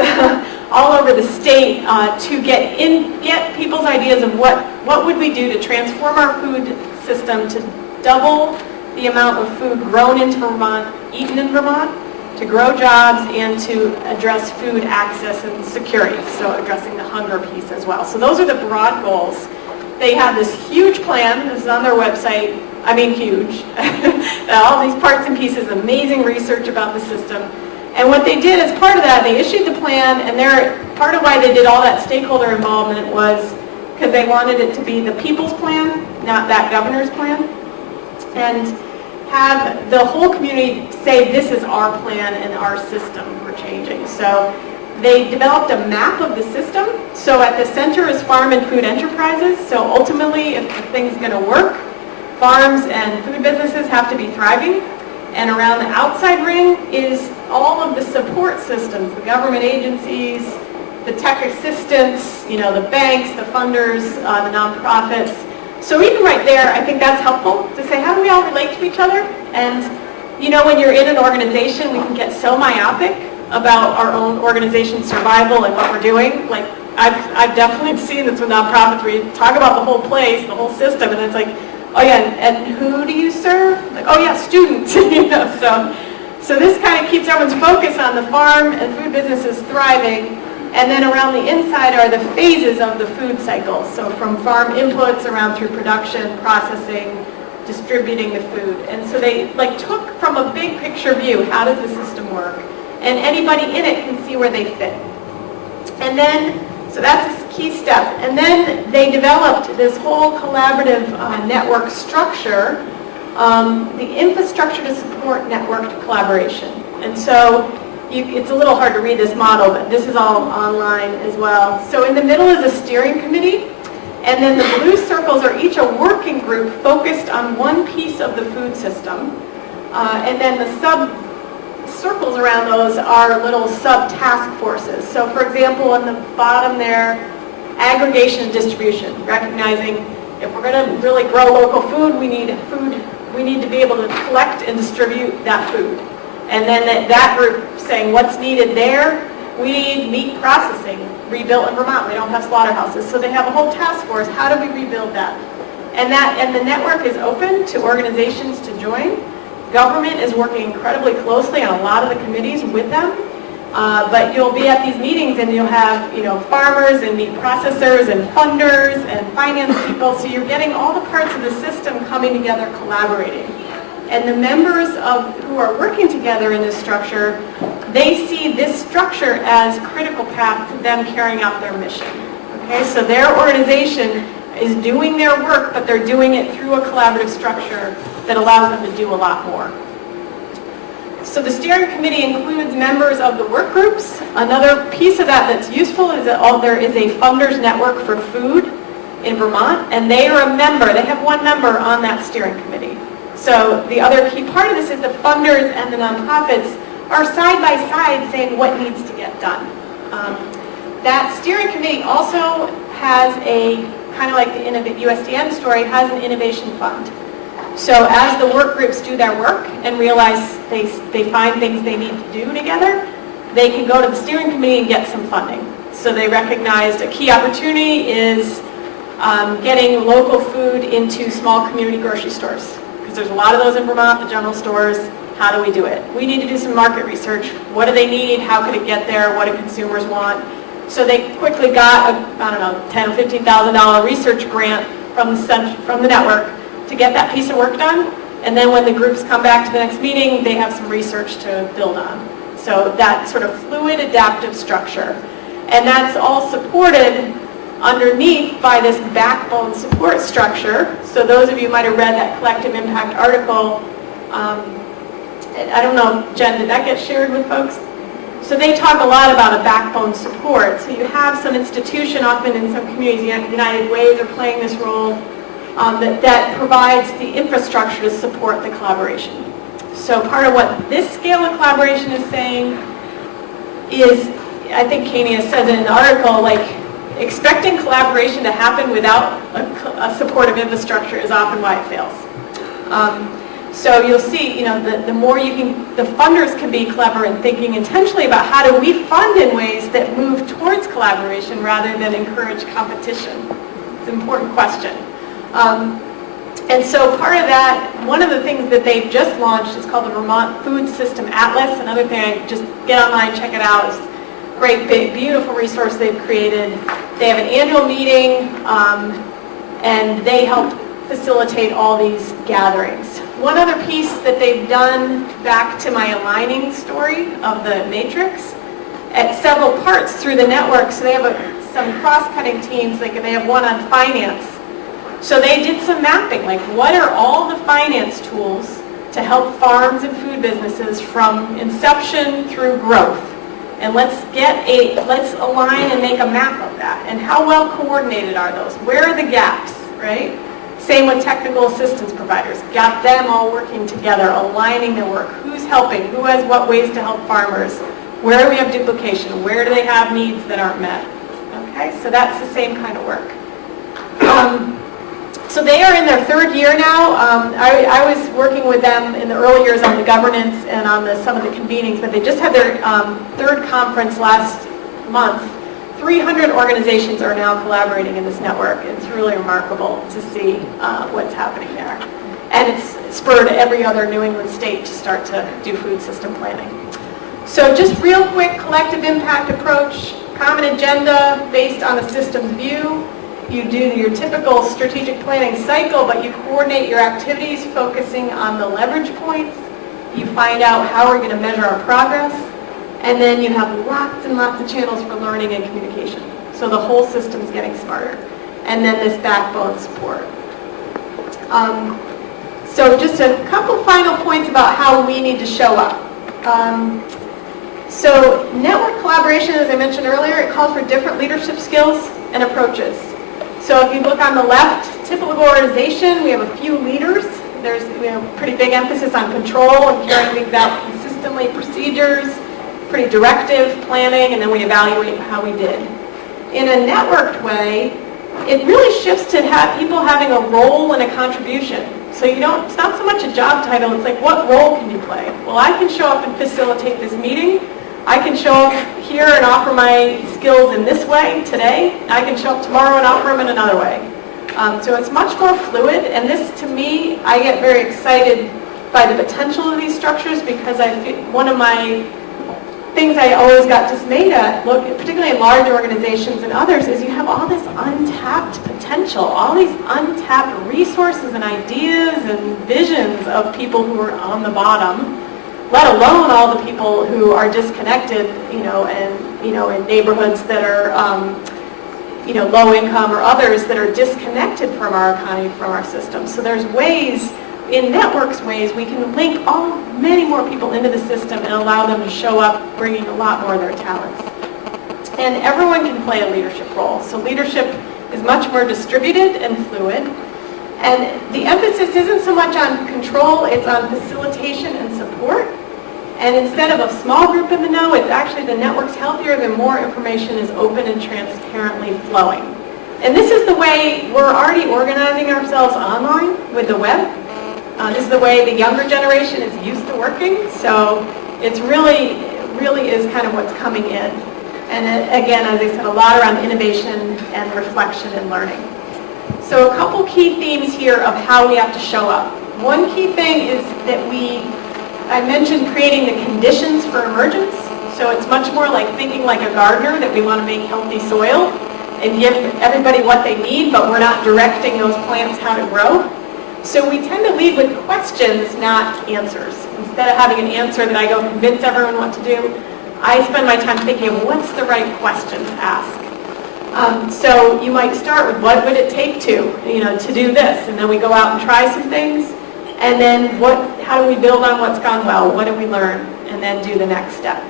all over the state to get people's ideas of what would we do to transform our food system to double the amount of food grown into Vermont, eaten in Vermont, to grow jobs and to address food access and security, so addressing the hunger piece as well. So those are the broad goals. They have this huge plan. This is on their website. I mean huge. All these parts and pieces, amazing research about the system. And what they did as part of that, they issued the plan, and part of why they did all that stakeholder involvement was because they wanted it to be the people's plan, not that governor's plan, and have the whole community say, this is our plan and our system we're changing. So they developed a map of the system. So at the center is farm and food enterprises. So ultimately, if the thing's going to work, farms and food businesses have to be thriving. And around the outside ring is all of the support systems, the government agencies, the tech assistants, the banks, the funders, the nonprofits. So even right there, I think that's helpful to say, how do we all relate to each other? And when you're in an organization, we can get so myopic about our own organization's survival and what we're doing. Like, I've definitely seen this with nonprofits where you talk about the whole place, the whole system, and it's like, oh yeah, and who do you serve? Like, oh yeah, students. So this kind of keeps everyone's focus on the farm and food businesses thriving. And then around the inside are the phases of the food cycle. So from farm inputs around through production, processing, distributing the food. And so they took from a big picture view, how does the system work? And anybody in it can see where they fit. And then, so that's a key step. And then they developed this whole collaborative network structure, the infrastructure to support networked collaboration. And so it's a little hard to read this model, but this is all online as well. So in the middle is a steering committee, and then the blue circles are each a working group focused on one piece of the food system. And then the sub-circles around those are little sub-task forces. So for example, on the bottom there, aggregation and distribution, recognizing if we're going to really grow local food, we need to be able to collect and distribute that food. And then that group saying what's needed there, we need meat processing rebuilt in Vermont. We don't have slaughterhouses. So they have a whole task force. How do we rebuild that? And the network is open to organizations to join. Government is working incredibly closely on a lot of the committees with them. But you'll be at these meetings and you'll have farmers and meat processors and funders and finance people. So you're getting all the parts of the system coming together, collaborating. And the members who are working together in this structure, they see this structure as critical path to them carrying out their mission. Okay, so their organization is doing their work, but they're doing it through a collaborative structure that allows them to do a lot more. So the steering committee includes members of the work groups. Another piece of that that's useful is that there is a funders network for food in Vermont, and they are a member. They have one member on that steering committee. So the other key part of this is the funders and the nonprofits are side by side saying what needs to get done. That steering committee also has a, kind of like the USDN story, has an innovation fund. So as the work groups do their work and realize they find things they need to do together, they can go to the steering committee and get some funding. So they recognized a key opportunity is getting local food into small community grocery stores. Because there's a lot of those in Vermont, the general stores. How do we do it? We need to do some market research. What do they need? How could it get there? What do consumers want? So they quickly got a, $10,000 or $15,000 research grant from the network to get that piece of work done. And then when the groups come back to the next meeting, they have some research to build on. So that sort of fluid adaptive structure. And that's all supported underneath by this backbone support structure. So those of you might have read that collective impact article. I don't know, Jen, did that get shared with folks? So they talk a lot about a backbone support. So you have some institution, often in some communities, United Ways are playing this role, that provides the infrastructure to support the collaboration. So part of what this scale of collaboration is saying is, I think Kania says in an article, expecting collaboration to happen without a supportive infrastructure is often why it fails. So you'll see, the more the funders can be clever in thinking intentionally about how do we fund in ways that move towards collaboration rather than encourage competition. It's an important question. And so part of that, one of the things that they've just launched is called the Vermont Food System Atlas. Another thing, just get online, check it out. It's a great, big, beautiful resource they've created. They have an annual meeting, and they help facilitate all these gatherings. One other piece that they've done, back to my aligning story of the matrix, at several parts through the network. So they have some cross-cutting teams. Like they have one on finance. So they did some mapping, like what are all the finance tools to help farms and food businesses from inception through growth. And let's align and make a map of that. And how well coordinated are those? Where are the gaps, right? Same with technical assistance providers. Got them all working together, aligning their work. Who's helping? Who has what ways to help farmers? Where do we have duplication? Where do they have needs that aren't met? Okay, so that's the same kind of work. So they are in their third year now. I was working with them in the early years on the governance and on some of the convenings, but they just had their third conference last month. 300 organizations are now collaborating in this network. It's really remarkable to see what's happening there. And it's spurred every other New England state to start to do food system planning. So just real quick, collective impact approach, common agenda based on a systems view. You do your typical strategic planning cycle, but you coordinate your activities focusing on the leverage points. You find out how we're going to measure our progress. And then you have lots and lots of channels for learning and communication. So the whole system's getting smarter. And then this backbone support. So just a couple final points about how we need to show up. So network collaboration, as I mentioned earlier, it calls for different leadership skills and approaches. So if you look on the left, typical organization, we have a few leaders. There's pretty big emphasis on control and carrying things out consistently, procedures, pretty directive planning, and then we evaluate how we did. In a networked way, it really shifts to have people having a role and a contribution. So it's not so much a job title, it's like, what role can you play? Well, I can show up and facilitate this meeting. I can show up here and offer my skills in this way today. I can show up tomorrow and offer them in another way. So it's much more fluid, and this, to me, I get very excited by the potential of these structures because one of my things I always got dismayed at, particularly in large organizations and others, is you have all this untapped potential, all these untapped resources and ideas and visions of people who are on the bottom, let alone all the people who are disconnected, in neighborhoods that are, low income or others that are disconnected from our economy, from our system. So there's ways, in networks ways, we can link many more people into the system and allow them to show up bringing a lot more of their talents. And everyone can play a leadership role. So leadership is much more distributed and fluid. And the emphasis isn't so much on control, it's on facilitation and support. And instead of a small group in the know, it's actually the network's healthier the more information is open and transparently flowing. And this is the way we're already organizing ourselves online with the web. This is the way the younger generation is used to working. So it's really is kind of what's coming in. And again, as I said, a lot around innovation and reflection and learning. So a couple key themes here of how we have to show up. One key thing is that I mentioned creating the conditions for emergence. So it's much more like thinking like a gardener, that we want to make healthy soil and give everybody what they need, but we're not directing those plants how to grow. So we tend to lead with questions, not answers. Instead of having an answer that I go convince everyone what to do, I spend my time thinking of what's the right question to ask. So you might start with what would it take to do this, and then we go out and try some things, and then how do we build on what's gone well? What did we learn? And then do the next step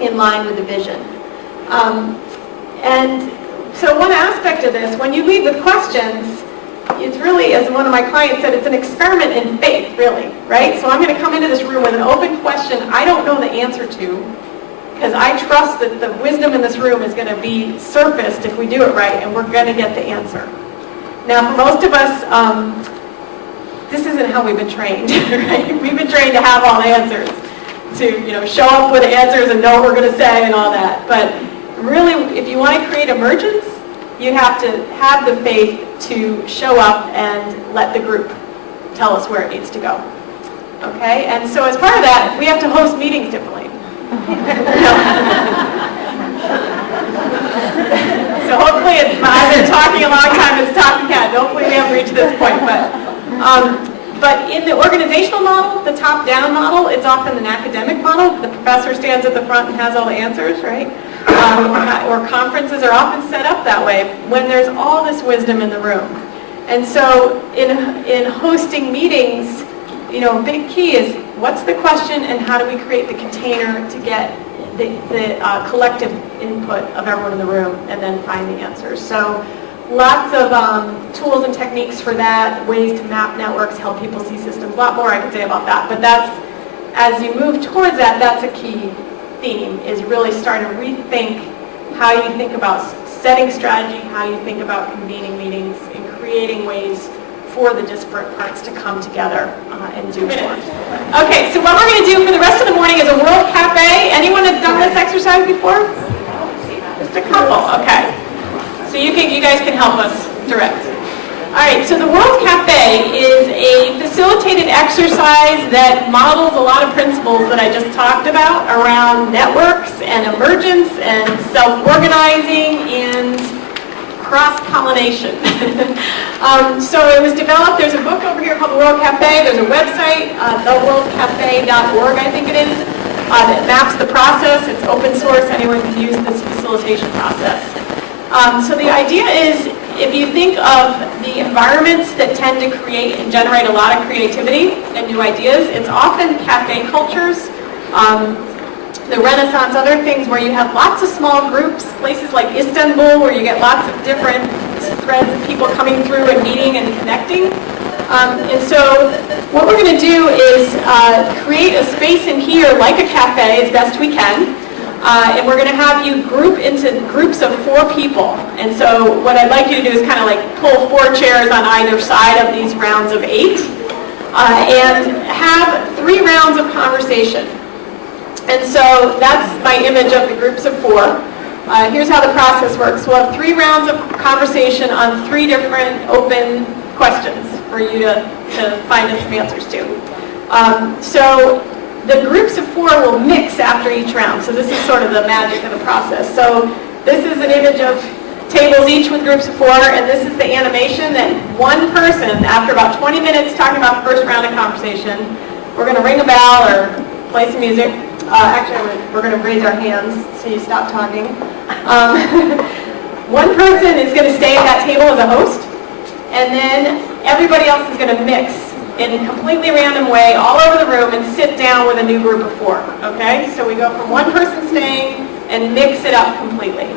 in line with the vision. And so one aspect of this, when you lead with questions, it's really, as one of my clients said, it's an experiment in faith, really, right? So I'm going to come into this room with an open question I don't know the answer to, because I trust that the wisdom in this room is going to be surfaced if we do it right, and we're going to get the answer. Now, for most of us, this isn't how we've been trained, right? We've been trained to have all the answers, to show up with answers and know what we're going to say and all that. But really, if you want to create emergence, you have to have the faith to show up and let the group tell us where it needs to go. Okay? And so as part of that, we have to host meetings differently. So hopefully, I've been talking a long time as a talking cat. Hopefully we haven't reached this point. But in the organizational model, the top-down model, it's often an academic model. The professor stands at the front and has all the answers, right? Or conferences are often set up that way when there's all this wisdom in the room. And so in hosting meetings, you know, a big key is what's the question and how do we create the container to get the collective input of everyone in the room and then find the answers. So lots of tools and techniques for that, ways to map networks, help people see systems. A lot more I could say about that, but that's, as you move towards that, that's a key theme, is really starting to rethink how you think about setting strategy, how you think about convening meetings, and creating ways for the disparate parts to come together and do more. Okay, so what we're going to do for the rest of the morning is a World Cafe. Anyone have done this exercise before? Just a couple, okay. So you guys can help us direct. All right, so the World Cafe is a facilitated exercise that models a lot of principles that I just talked about around networks and emergence and self-organizing and cross-pollination. So it was developed, there's a book over here called The World Cafe, there's a website, theworldcafe.org I think it is, that maps the process. It's open source, anyone can use this facilitation process. So the idea is, if you think of the environments that tend to create and generate a lot of creativity and new ideas, it's often cafe cultures, the Renaissance, other things where you have lots of small groups, places like Istanbul where you get lots of different threads of people coming through and meeting and connecting. And so what we're going to do is create a space in here like a cafe as best we can. And we're going to have you group into groups of 4 people. And so what I'd like you to do is kind of like pull 4 chairs on either side of these rounds of 8. And have 3 rounds of conversation. And so that's my image of the groups of 4. Here's how the process works. We'll have 3 rounds of conversation on 3 different open questions for you to find us some answers to. So the groups of 4 will mix after each round. So this is sort of the magic of the process. So this is an image of tables each with groups of 4, and this is the animation that one person, after about 20 minutes talking about the first round of conversation, we're going to ring a bell or play some music. Actually, we're going to raise our hands so you stop talking. One person is going to stay at that table as a host, and then everybody else is going to mix in a completely random way all over the room and sit down with a new group of 4. Okay? So we go from one person staying and mix it up completely.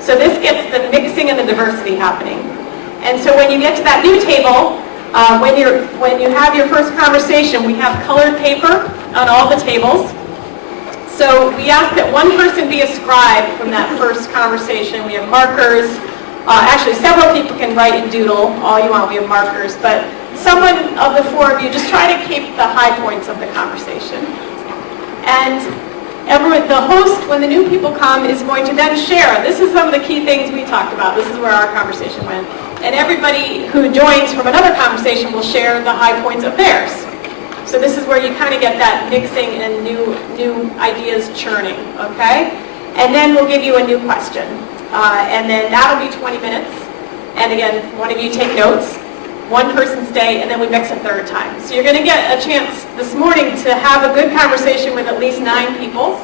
So this gets the mixing and the diversity happening. And so when you get to that new table, when you have your first conversation, we have colored paper on all the tables. So we ask that one person be a scribe from that first conversation. We have markers. Actually, several people can write and doodle all you want. We have markers. But someone of the 4 of you, just try to keep the high points of the conversation. And the host, when the new people come, is going to then share. This is some of the key things we talked about. This is where our conversation went. And everybody who joins from another conversation will share the high points of theirs. So this is where you kind of get that mixing and new ideas churning, okay? And then we'll give you a new question. And then that'll be 20 minutes. And again, one of you take notes, one person stay, and then we mix a third time. So you're going to get a chance this morning to have a good conversation with at least 9 people,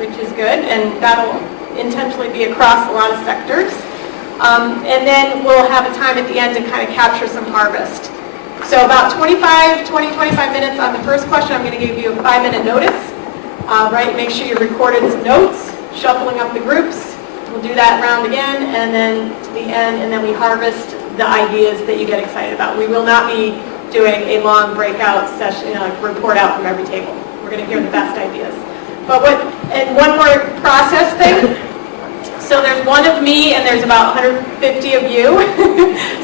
which is good, and that'll intentionally be across a lot of sectors. And then we'll have a time at the end to kind of capture some harvest. So about 20, 25 minutes on the first question. I'm going to give you a 5-minute notice. Right, make sure you recorded some notes, shuffling up the groups. We'll do that round again, and then to the end, and then we harvest the ideas that you get excited about. We will not be doing a long breakout session, report out from every table. We're going to hear the best ideas. And one more process thing. So there's one of me, and there's about 150 of you.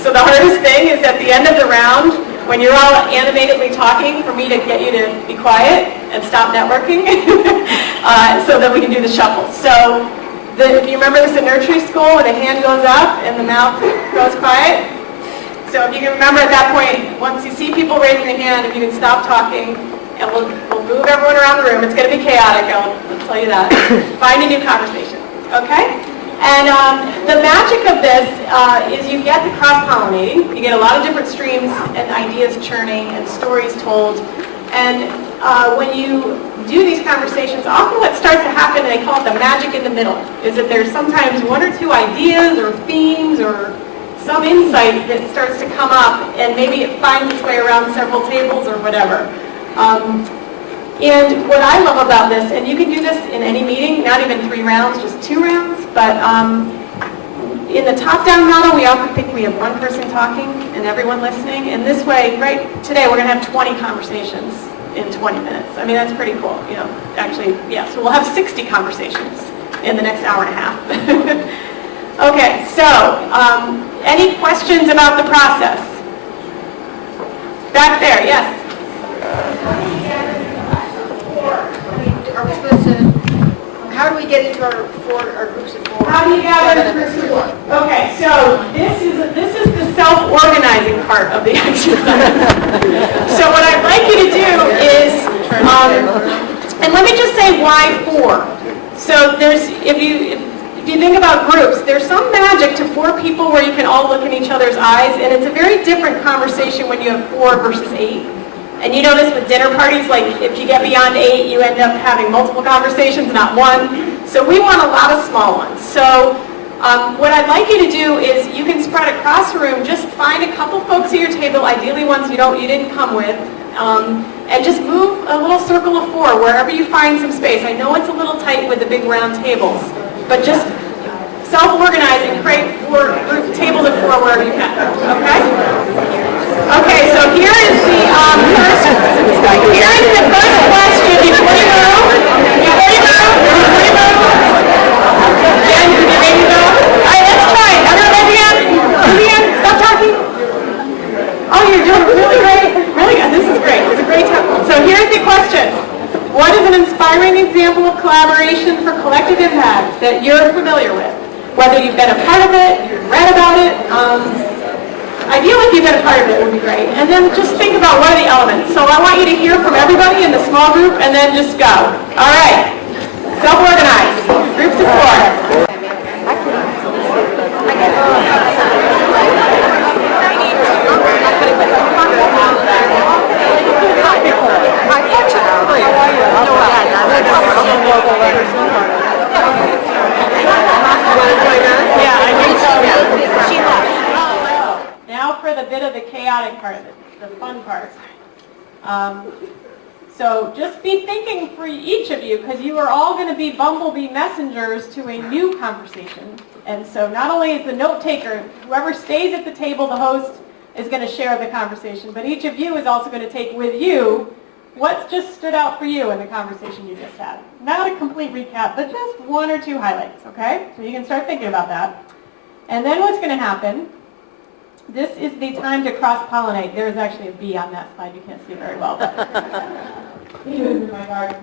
So the hardest thing is at the end of the round, when you're all animatedly talking, for me to get you to be quiet and stop networking, so that we can do the shuffle. So if you remember this in nursery school, where the hand goes up and the mouth goes quiet. So if you can remember at that point, once you see people raising their hand, if you can stop talking, and we'll move everyone around the room. It's going to be chaotic, I'll tell you that. Find a new conversation, okay? And the magic of this is you get the cross-pollinating. You get a lot of different streams and ideas churning and stories told. And when you do these conversations, often what starts to happen, and they call it the magic in the middle, is that there's sometimes one or two ideas or themes or some insight that starts to come up, and maybe it finds its way around several tables or whatever. And what I love about this, and you can do this in any meeting, not even 3 rounds, just 2 rounds, but in the top-down model, we often think we have one person talking and everyone listening, and this way, right today, we're going to have 20 conversations in 20 minutes. I mean, that's pretty cool. You know, actually, yeah, so we'll have 60 conversations in the next hour and a half. Okay, so any questions about the process? Back there, yes. Are we supposed to, how do we get into our groups of 4? How do you gather in groups of 4? Okay, so this is the self-organizing part of the exercise. So what I'd like you to do is, and let me just say why 4. So there's, if you think about groups, there's some magic to 4 people where you can all look in each other's eyes, and it's a very different conversation when you have 4 versus 8. And you know this with dinner parties, like if you get beyond 8, you end up having multiple conversations, not one. So we want a lot of small ones. So what I'd like you to do is you can spread across the room, just find a couple folks at your table, ideally ones you didn't come with, and just move a little circle of 4 wherever you find some space. I know it's a little tight with the big round tables, but just self-organize and create 4 group tables of 4 wherever you can. Okay? Okay, so here is the first question before you move. Jen, can you maybe go? All right, let's try it. Everyone again. Stop talking. Oh, you're doing really great. Really good. This is great. It's a great time. So here's the question. What is an inspiring example of collaboration for collective impact that you're familiar with? Whether you've been a part of it, you've read about it, ideally if you've been a part of it would be great. And then just think about what are the elements. So I want you to hear from everybody in the small group and then just go. All right. Self-organize. Groups of 4. Now for the bit of the chaotic part of it, the fun part. So just be thinking for each of you, because you are all going to be bumblebee messengers to a new conversation. And so not only is the note taker, whoever stays at the table, the host, is going to share the conversation, but each of you is also going to take with you what's just stood out for you in the conversation you just had. Not a complete recap, but just 1 or 2 highlights, okay? So you can start thinking about that. And then what's going to happen, this is the time to cross-pollinate. There is actually a bee on that slide. You can't see it very well. He was in my garden.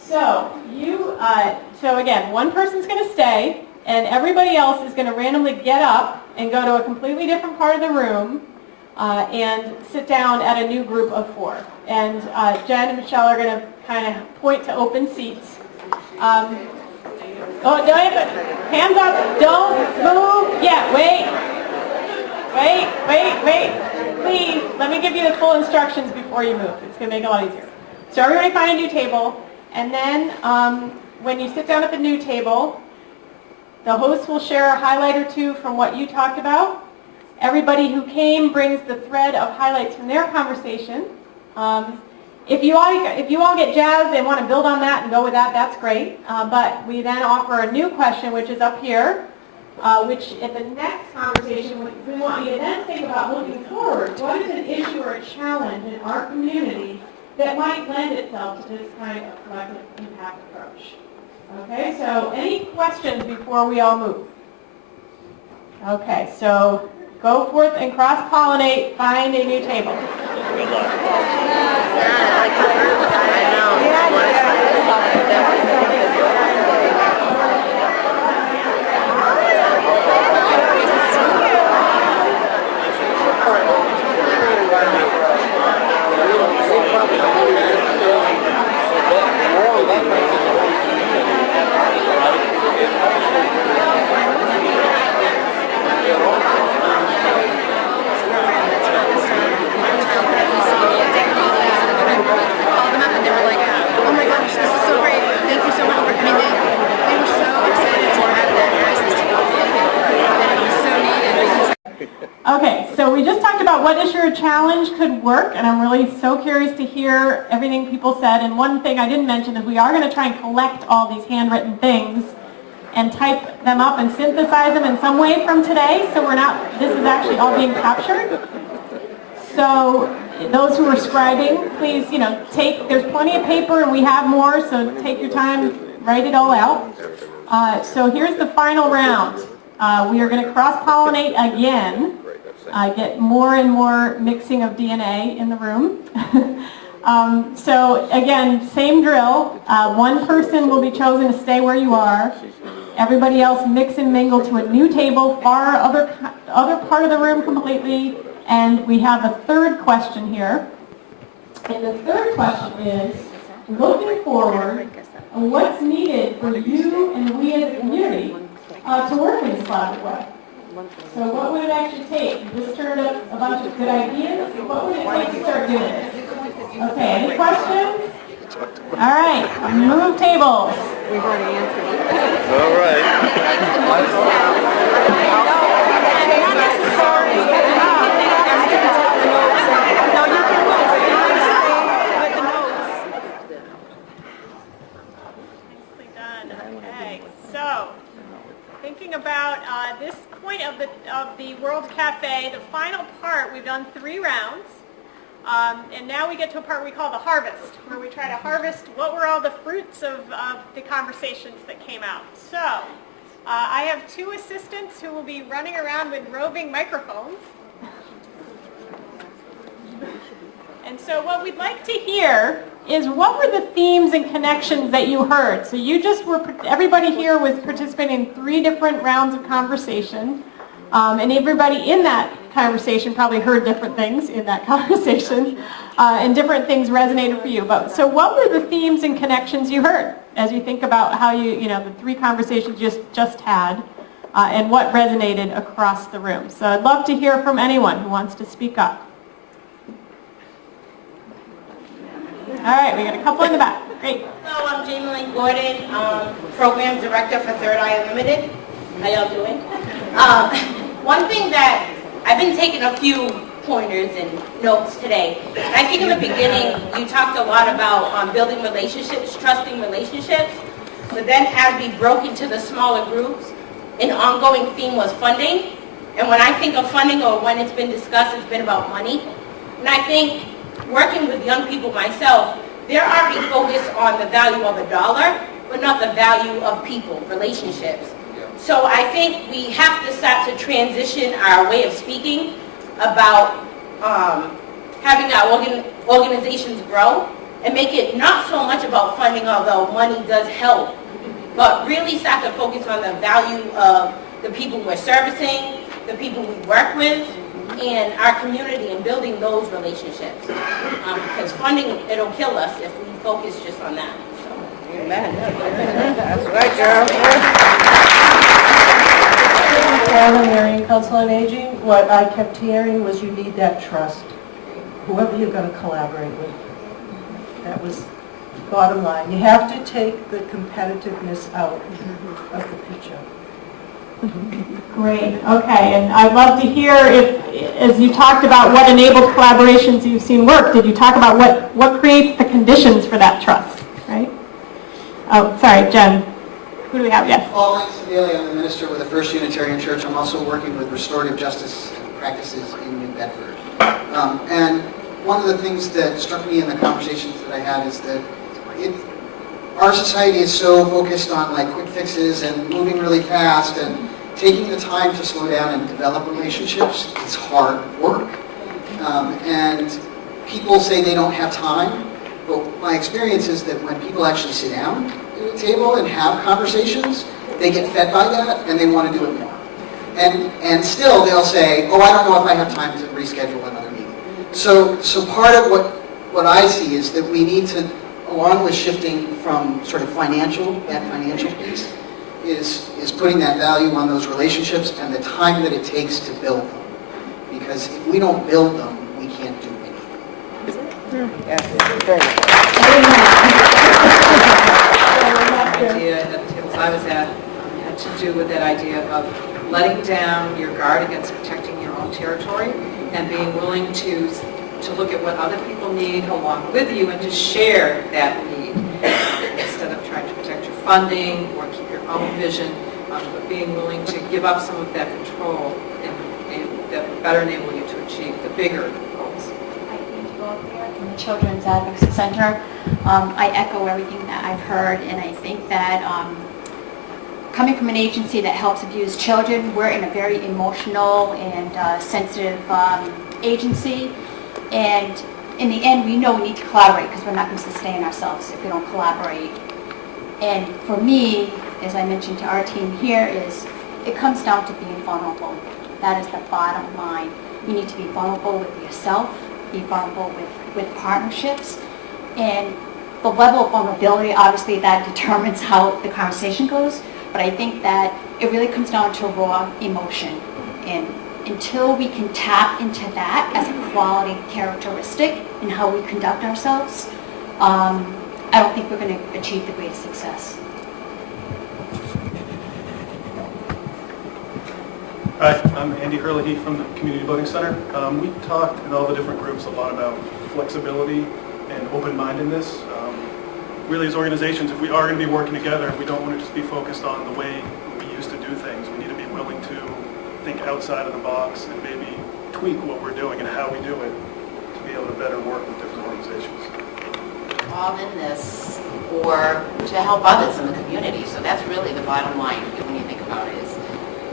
So again, one person's going to stay, and everybody else is going to randomly get up and go to a completely different part of the room and sit down at a new group of 4. And Jen and Michelle are going to kind of point to open seats. Hands up, don't move yet, wait. Please, let me give you the full instructions before you move. It's going to make it a lot easier. So everybody find a new table, and then when you sit down at the new table, the host will share a highlight or 2 from what you talked about. Everybody who came brings the thread of highlights from their conversation. If you all get jazzed and want to build on that and go with that, that's great. But we then offer a new question, which is up here, which at the next conversation, we want you to then think about looking forward. What is an issue or a challenge in our community that might lend itself to this kind of collective impact approach? Okay, so any questions before we all move? Okay, so go forth and cross-pollinate, find a new table. Good luck. Okay, so we just talked about what is your challenge could work, and I'm really so curious to hear everything people said. And one thing I didn't mention is we are going to try and collect all these handwritten things and type them up and synthesize them in some way from today. So this is actually all being captured. So those who are scribing, please, there's plenty of paper and we have more, so take your time, write it all out. So here's the final round. We are going to cross-pollinate again, get more and more mixing of DNA in the room. So again, same drill. One person will be chosen to stay where you are. Everybody else mix and mingle to a new table, far other part of the room completely. And we have a third question here. And the third question is, looking forward, what's needed for you and we as a community to work in this collaborative way? So what would it actually take? You just turned up a bunch of good ideas. What would it take to start doing this? Okay, any questions? All right, move tables. We've already answered it. All right. Nicely done. Okay, so thinking about this point of the World Cafe, the final part, we've done 3 rounds. And now we get to a part we call the harvest, where we try to harvest what were all the fruits of the conversations that came out. So I have 2 assistants who will be running around with roving microphones. And so what we'd like to hear is what were the themes and connections that you heard? So everybody here was participating in 3 different rounds of conversation. And everybody in that conversation probably heard different things in that conversation, and different things resonated for you. So what were the themes and connections you heard as you think about how the 3 conversations you just had, and what resonated across the room? So I'd love to hear from anyone who wants to speak up. All right, we got a couple in the back. Great. Hello, I'm Jamie Lynn Gordon, Program Director for Third Eye Unlimited. How y'all doing? One thing that I've been taking a few pointers and notes today. I think in the beginning you talked a lot about building relationships, trusting relationships, but then as we broke into the smaller groups, an ongoing theme was funding. And when I think of funding or when it's been discussed, it's been about money. And I think working with young people myself, they're already focused on the value of a dollar, but not the value of people, relationships. So I think we have to start to transition our way of speaking about having our organizations grow and make it not so much about funding, although money does help, but really start to focus on the value of the people we're servicing, the people we work with, and our community and building those relationships. Because funding, it'll kill us if we focus just on that. So. Amen. That's right, girl. Parliamentary Council on Aging, what I kept hearing was you need that trust. Whoever you're going to collaborate with. That was bottom line. You have to take the competitiveness out of the picture. Great. Okay. And I'd love to hear if, as you talked about what enabled collaborations you've seen work, did you talk about what creates the conditions for that trust, right? Oh, sorry, Jen. Who do we have? Yes. Paul Sedaly, I'm the minister with the First Unitarian Church. I'm also working with restorative justice practices in New Bedford. And one of the things that struck me in the conversations that I had is that our society is so focused on like quick fixes and moving really fast, and taking the time to slow down and develop relationships is hard work. And people say they don't have time, but my experience is that when people actually sit down at a table and have conversations, they get fed by that and they want to do it more. And still they'll say, oh, I don't know if I have time to reschedule another meeting. So part of what I see is that we need to, along with shifting from sort of that financial piece, is putting that value on those relationships and the time that it takes to build them. Because if we don't build them, we can't do anything. Yes, very idea at the tables I was at had to do with that idea of letting down your guard against protecting your own own territory and being willing to look at what other people need along with you and to share that need instead of trying to protect your funding or keep your own vision, but being willing to give up some of that control and that would better enable you to achieve the bigger goals. From the Children's Advocacy Center. I echo everything that I've heard, and I think that coming from an agency that helps abused children, we're in a very emotional and sensitive agency, and in the end we know we need to collaborate because we're not going to sustain ourselves if we don't collaborate. And for me, as I mentioned to our team here, is it comes down to being vulnerable. That is the bottom line. You need to be vulnerable with yourself, be vulnerable with partnerships, and the level of vulnerability, obviously that determines how the conversation goes, but I think that it really comes down to raw emotion, and until we can tap into that as a quality characteristic in how we conduct ourselves, I don't think we're going to achieve the greatest success. Hi, I'm Andy Herlihy from the Community Voting Center. We talked in all the different groups a lot about flexibility and open-mindedness. Really, as organizations, if we are going to be working together, we don't want to just be focused on the way we used to do things. We need to be willing to think outside of the box and maybe tweak what we're doing and how we do it to be able to better work with different organizations. All in this or to help others in the community. So that's really the bottom line when you think about it, is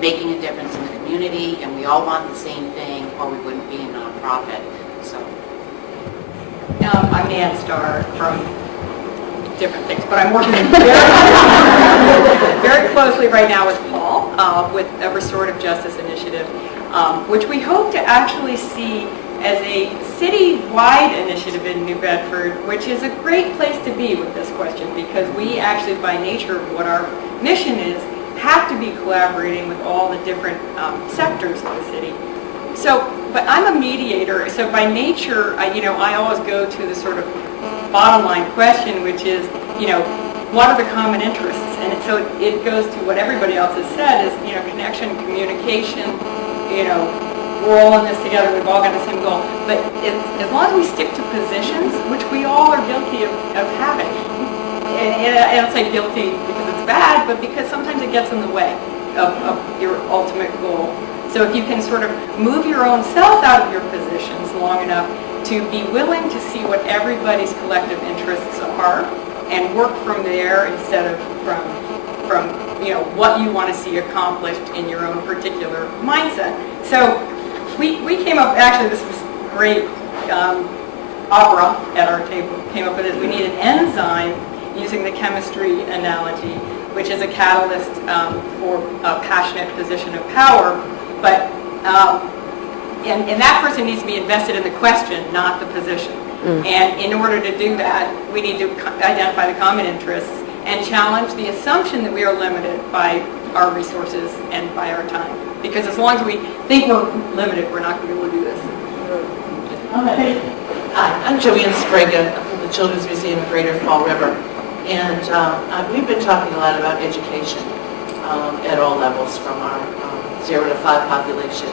making a difference in the community, and we all want the same thing or we wouldn't be a nonprofit. So I'm Nan Starr from different things, but I'm working very closely right now with Paul with a restorative justice initiative, which we hope to actually see as a city-wide initiative in New Bedford, which is a great place to be with this question, because we actually, by nature of what our mission is, have to be collaborating with all the different sectors of the city. So, but I'm a mediator, so by nature, I always go to the sort of bottom line question, which is, what are the common interests? And so it goes to what everybody else has said is, connection, communication, we're all in this together, we've all got the same goal. But as long as we stick to positions, which we all are guilty of having, and I don't say guilty because it's bad, but because sometimes it gets in the way of your ultimate goal. So if you can sort of move your own self out of your positions long enough to be willing to see what everybody's collective interests are and work from there instead of from what you want to see accomplished in your own particular mindset. So we came up, actually this was great opera at our table, came up with it. We need an enzyme using the chemistry analogy, which is a catalyst for a passionate position of power, but and that person needs to be invested in the question, not the position. And in order to do that, we need to identify the common interests and challenge the assumption that we are limited by our resources and by our time. Because as long as we think we're limited, we're not going to be able to do this. Hi, I'm Joanne Sprague from the Children's Museum of Greater Fall River. And we've been talking a lot about education at all levels, from our 0 to 5 population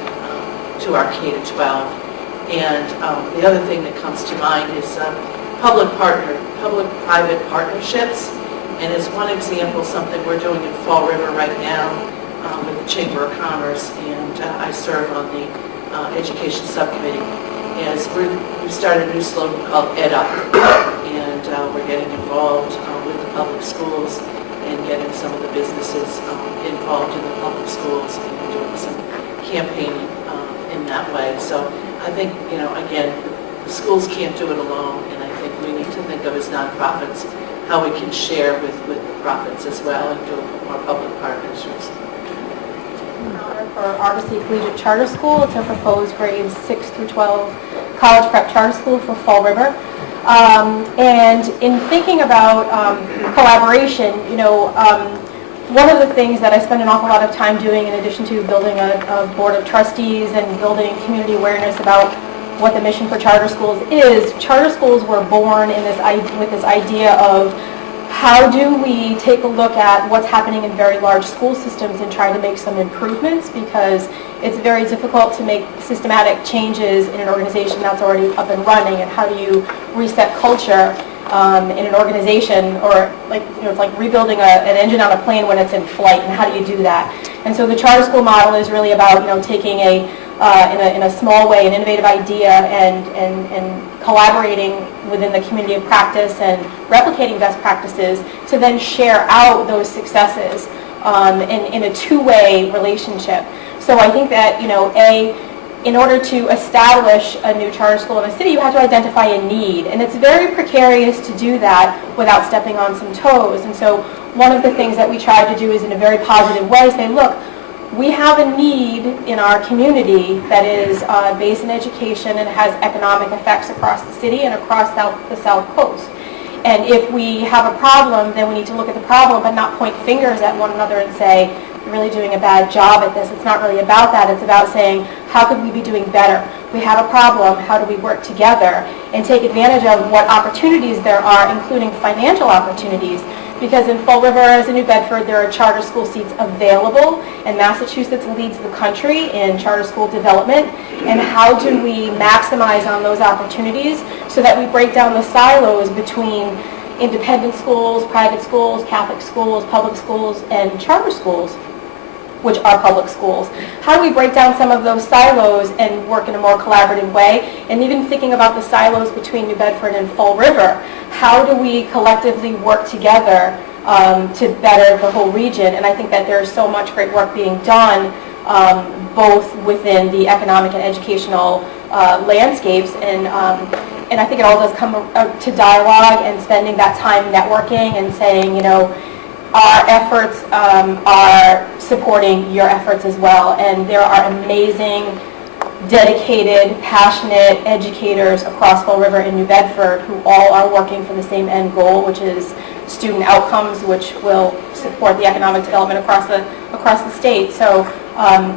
to our K to 12. And the other thing that comes to mind is public-private partnerships. And as one example, something we're doing in Fall River right now with the Chamber of Commerce, and I serve on the Education Subcommittee, is we've started a new slogan called Ed Up. And we're getting involved with the public schools and getting some of the businesses involved in the public schools and doing some campaigning in that way. So I think, again, the schools can't do it alone, and I think we need to think of as nonprofits how we can share with the profits as well and do more public partnerships. For RBC Collegiate Charter School. It's a proposed grades 6 through 12 college prep charter school for Fall River. And in thinking about collaboration, one of the things that I spend an awful lot of time doing, in addition to building a board of trustees and building community awareness about what the mission for charter schools is, charter schools were born in with this idea of how do we take a look at what's happening in very large school systems and try to make some improvements, because it's very difficult to make systematic changes in an organization that's already up and running, and how do you reset culture in an organization, or it's like rebuilding an engine on a plane when it's in flight, and how do you do that? And so the charter school model is really about taking in a small way an innovative idea and collaborating within the community of practice and replicating best practices to then share out those successes in a two-way relationship. So I think that in order to establish a new charter school in a city, you have to identify a need. And it's very precarious to do that without stepping on some toes. And so one of the things that we try to do is, in a very positive way, say, look, we have a need in our community that is based in education and has economic effects across the city and across the South Coast. And if we have a problem, then we need to look at the problem, but not point fingers at one another and say, you're really doing a bad job at this. It's not really about that. It's about saying, how could we be doing better? We have a problem. How do we work together and take advantage of what opportunities there are, including financial opportunities? Because in Fall River, as in New Bedford, there are charter school seats available, and Massachusetts leads the country in charter school development. And how do we maximize on those opportunities so that we break down the silos between independent schools, private schools, Catholic schools, public schools, and charter schools, which are public schools? How do we break down some of those silos and work in a more collaborative way? And even thinking about the silos between New Bedford and Fall River, how do we collectively work together to better the whole region? And I think that there's so much great work being done both within the economic and educational landscapes, and I think it all does come to dialogue and spending that time networking and saying, our efforts are supporting your efforts as well. And there are amazing, dedicated, passionate educators across Fall River and New Bedford who all are working for the same end goal, which is student outcomes, which will support the economic development across the state. So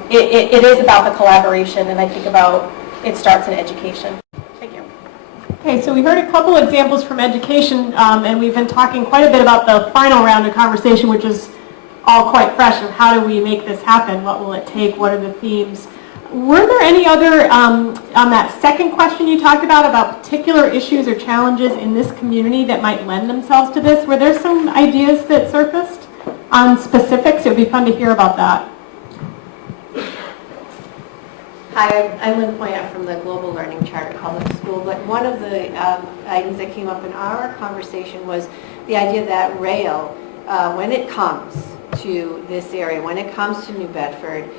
it is about the collaboration, and I think about it starts in education. Thank you. Okay, so we heard a couple examples from education, and we've been talking quite a bit about the final round of conversation, which is all quite fresh, of how do we make this happen? What will it take? What are the themes? Were there any other, on that second question you talked about particular issues or challenges in this community that might lend themselves to this? Were there some ideas that surfaced on specifics? It would be fun to hear about that. Hi, I'm Lynn Poyant from the Global Learning Charter Public School, but one of the items that came up in our conversation was the idea that rail, when it comes to this area, when it comes to New Bedford,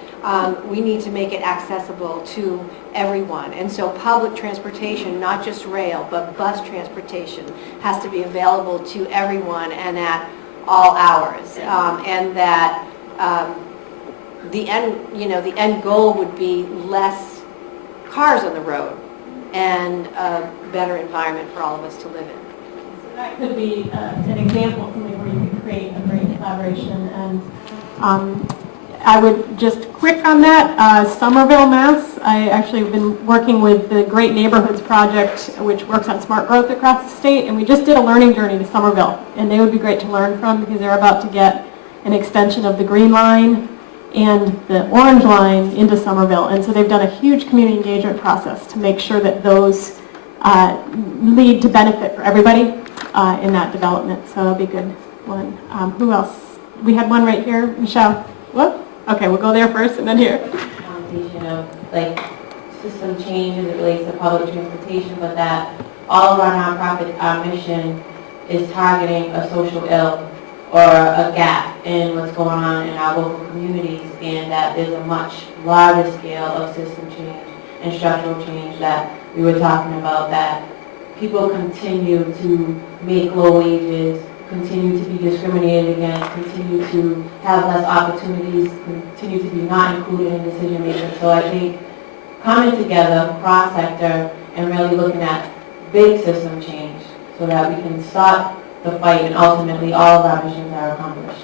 we need to make it accessible to everyone. And so public transportation, not just rail, but bus transportation, has to be available to everyone and at all hours. And that the end goal would be less cars on the road and a better environment for all of us to live in. So that could be an example of something where you could create a great collaboration. And I would just quick on that, Somerville, Mass. I actually have been working with the Great Neighborhoods Project, which works on smart growth across the state, and we just did a learning journey to Somerville, and they would be great to learn from because they're about to get an extension of the Green Line and the Orange Line into Somerville, and so they've done a huge community engagement process to make sure that those lead to benefit for everybody in that development, so that'll be a good one. Who else? We had one right here, Michelle. Whoop. Okay, we'll go there first and then here. Conversation of system change as it relates to public transportation, but that all of our nonprofits, our mission is targeting a social ill or a gap in what's going on in our local communities, and that there's a much larger scale of system change and structural change that we were talking about, that people continue to make low wages, continue to be discriminated against, continue to have less opportunities, continue to be not included in decision making. So I think coming together, cross-sector, and really looking at big system change so that we can stop the fight and ultimately all of our missions are accomplished.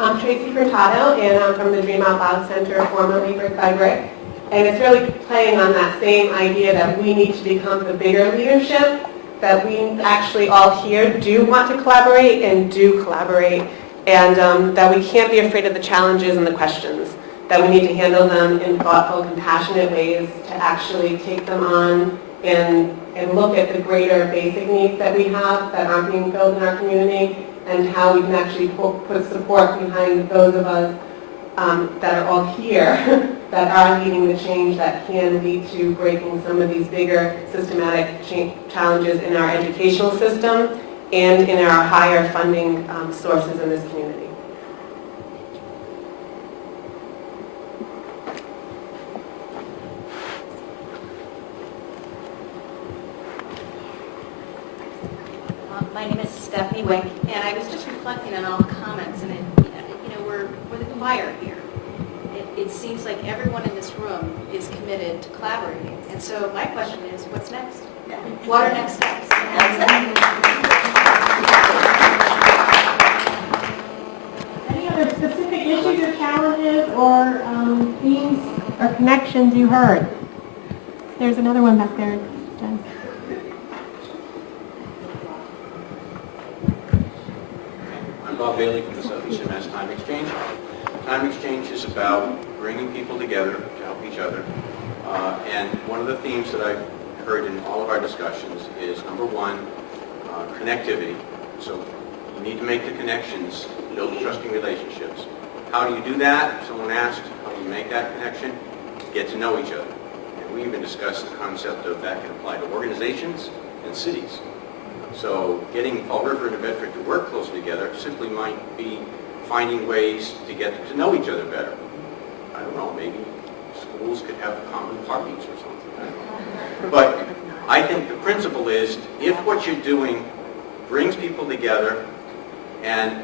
I'm Tracy Furtado, and I'm from the Dream Out Loud Center, formerly Brick by Brick. And it's really playing on that same idea that we need to become the bigger leadership, that we actually all here do want to collaborate and do collaborate, and that we can't be afraid of the challenges and the questions, that we need to handle them in thoughtful, compassionate ways to actually take them on and look at the greater basic needs that we have that aren't being filled in our community, and how we can actually put support behind those of us that are all here that are leading the change that can lead to breaking some of these bigger systematic challenges in our educational system and in our higher funding sources in this community. My name is Stephanie Wick, and I was just reflecting on all the comments, and we're the choir here. It seems like everyone in this room is committed to collaborating, and so my question is, what's next? What are next steps? Any other specific issues or challenges or themes or connections you heard? There's another one back there, Jen. I'm Bob Bailey from the Southeastern Mass Time Exchange. Time Exchange is about bringing people together to help each other. And one of the themes that I've heard in all of our discussions is, number one, connectivity. So you need to make the connections, build trusting relationships. How do you do that? Someone asked, how do you make that connection? Get to know each other. And we even discussed the concept of that can apply to organizations and cities. So getting Fall River and New Bedford to work closely together simply might be finding ways to get to know each other better. I don't know, maybe schools could have common parties or something. I don't know. But I think the principle is, if what you're doing brings people together and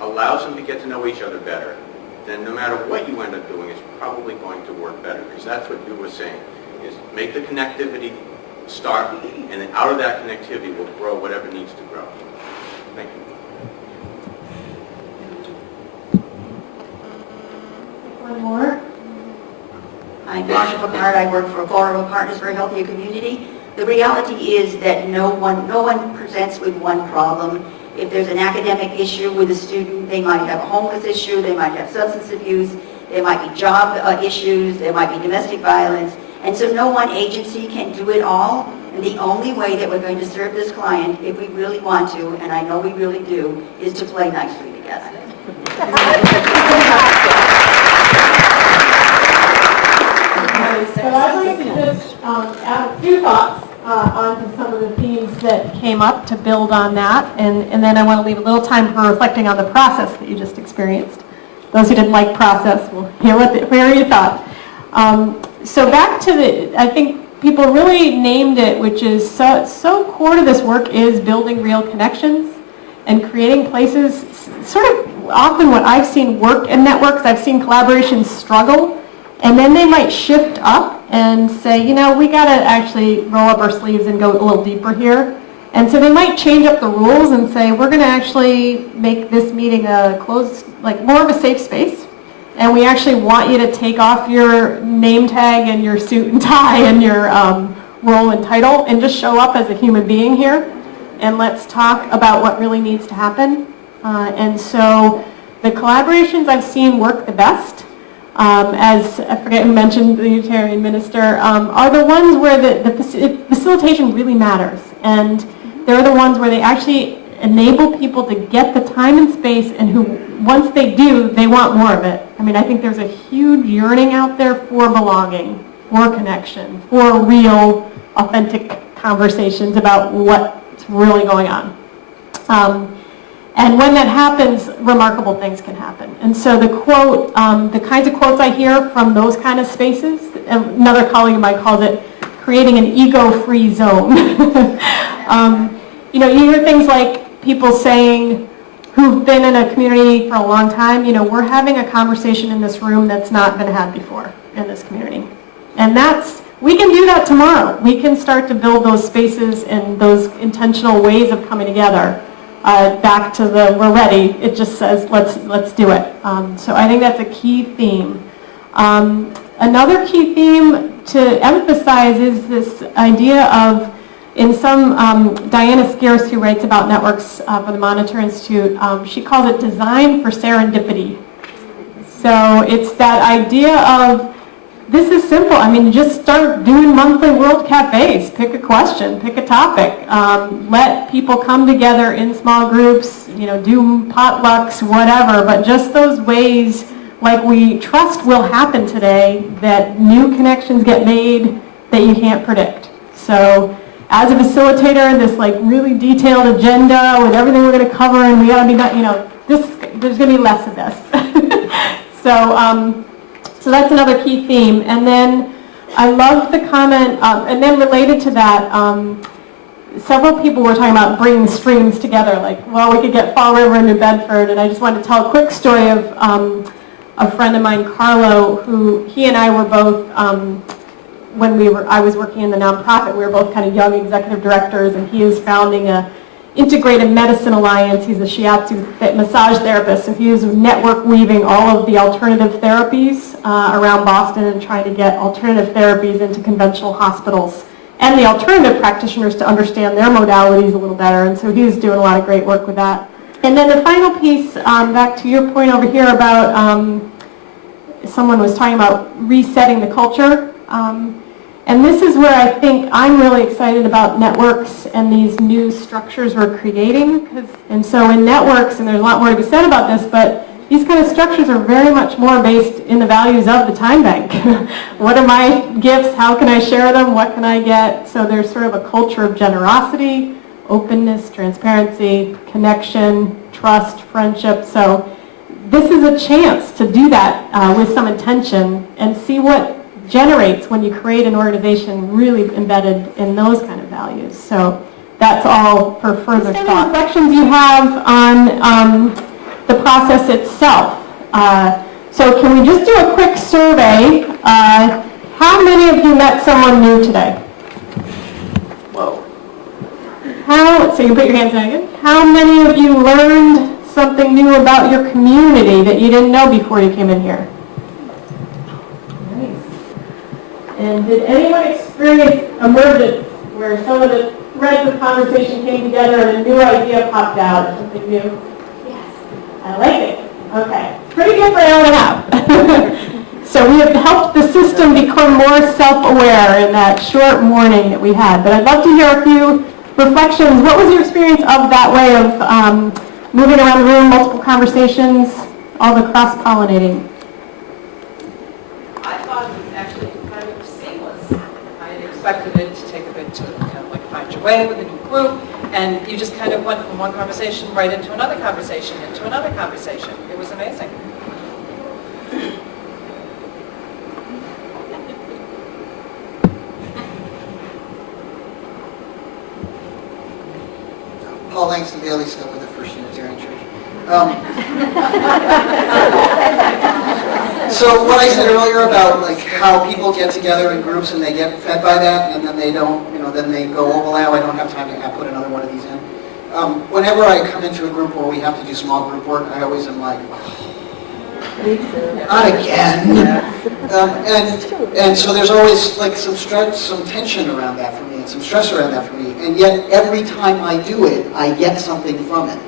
allows them to get to know each other better, then no matter what you end up doing, it's probably going to work better. Because that's what you were saying, is make the connectivity start, and then out of that connectivity will grow whatever needs to grow. Thank you. One more. I'm Marsha Picard. I work for Fall River Partners for a Healthier Community. The reality is that no one presents with one problem. If there's an academic issue with a student, they might have a homeless issue, they might have substance abuse, there might be job issues, there might be domestic violence, and so no one agency can do it all. And the only way that we're going to serve this client, if we really want to, and I know we really do, is to play nicely together. So I'd like to just add a few thoughts onto some of the themes that came up to build on that, and then I want to leave a little time for reflecting on the process that you just experienced. Those who didn't like process will hear your thought. So back to I think people really named it, which is so core to this work is building real connections and creating places, sort of often what I've seen work in networks, I've seen collaborations struggle, and then they might shift up and say, we got to actually roll up our sleeves and go a little deeper here. And so they might change up the rules and say, we're going to actually make this meeting a closed, like more of a safe space. And we actually want you to take off your name tag and your suit and tie and your role and title and just show up as a human being here. And let's talk about what really needs to happen. And so the collaborations I've seen work the best, as I forget who mentioned the Unitarian minister, are the ones where the facilitation really matters. And they're the ones where they actually enable people to get the time and space, and who, once they do, they want more of it. I mean, I think there's a huge yearning out there for belonging, for connection, for real, authentic conversations about what's really going on. And when that happens, remarkable things can happen. And so the quote, the kinds of quotes I hear from those kind of spaces, another colleague of mine calls it creating an ego-free zone. You hear things like people saying, who've been in a community for a long time, we're having a conversation in this room that's not been had before in this community. And we can do that tomorrow. We can start to build those spaces and those intentional ways of coming together. back to the we're ready. It just says let's do it. So I think that's a key theme. Another key theme to emphasize is this idea of, in some, Diana Scarce, who writes about networks for the Monitor Institute, she calls it design for serendipity. So it's that idea of, this is simple. I mean, just start doing monthly World Cafes. Pick a question, pick a topic. Let people come together in small groups, do potlucks, whatever. But just those ways, like we trust will happen today, that new connections get made that you can't predict. So as a facilitator, this like really detailed agenda with everything we're going to cover, and we got to be done, there's going to be less of this. So that's another key theme. And then I loved the comment, and then related to that, several people were talking about bringing streams together, like, well, we could get Fall River and New Bedford, and I just wanted to tell a quick story of a friend of mine, Carlo, who he and I were both, when I was working in the nonprofit, we were both kind of young executive directors, and he is founding a Integrated Medicine Alliance. He's a shiatsu massage therapist, so he is network weaving all of the alternative therapies around Boston and trying to get alternative therapies into conventional hospitals and the alternative practitioners to understand their modalities a little better. And so he's doing a lot of great work with that. And then the final piece, back to your point over here about someone was talking about resetting the culture. And this is where I think I'm really excited about networks and these new structures we're creating. And so in networks, and there's a lot more to be said about this, but these kind of structures are very much more based in the values of the time bank. What are my gifts? How can I share them? What can I get? So there's sort of a culture of generosity, openness, transparency, connection, trust, friendship. So this is a chance to do that with some intention and see what generates when you create an organization really embedded in those kind of values. So that's all for further thought. Reflections you have on the process itself. So can we just do a quick survey? How many of you met someone new today? Whoa. So you put your hands down again. How many of you learned something new about your community that you didn't know before you came in here? And did anyone experience emergence where some of the threads of conversation came together and a new idea popped out or something new? Yes. I like it. Okay. Pretty good for an hour and a half. So we have helped the system become more self-aware in that short morning that we had. But I'd love to hear a few reflections. What was your experience of that way of moving around the room, multiple conversations, all the cross-pollinating? I thought it was actually kind of seamless. I had expected it to take a bit to kind of like find your way with a new group, and you just kind of went from one conversation right into another conversation, into another conversation. It was amazing. Paul Langston Bailey, still with the First Unitarian Church. So what I said earlier about like how people get together in groups and they get fed by that, and then they don't, then they go, oh well, now I don't have time to put another one of these in. Whenever I come into a group where we have to do small group work, I always am like, not again. And so there's always like some stress, some tension around that for me, and some stress around that for me. And yet every time I do it, I get something from it.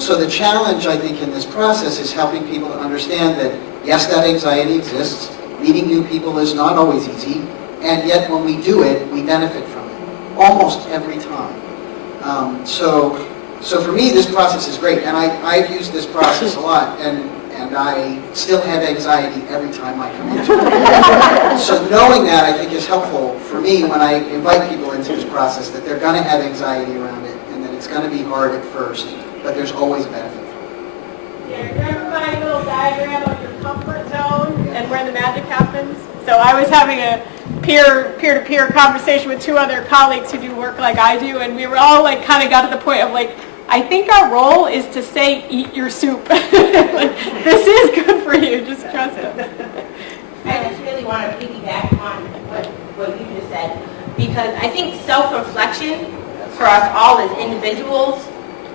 So the challenge, I think, in this process is helping people to understand that, yes, that anxiety exists. Meeting new people is not always easy. And yet when we do it, we benefit from it. Almost every time. So for me, this process is great. And I've used this process a lot. And I still have anxiety every time I come into it. So knowing that, I think, is helpful for me when I invite people into this process, that they're going to have anxiety around it, and that it's going to be hard at first, but there's always a benefit from it. Yeah, remember my little diagram of your comfort zone and where the magic happens? So I was having a peer-to-peer conversation with two other colleagues who do work like I do, and we were all like kind of got to the point of like, I think our role is to say, eat your soup. Like, this is good for you, just trust it. I just really want to piggyback on what you just said, because I think self-reflection for us all as individuals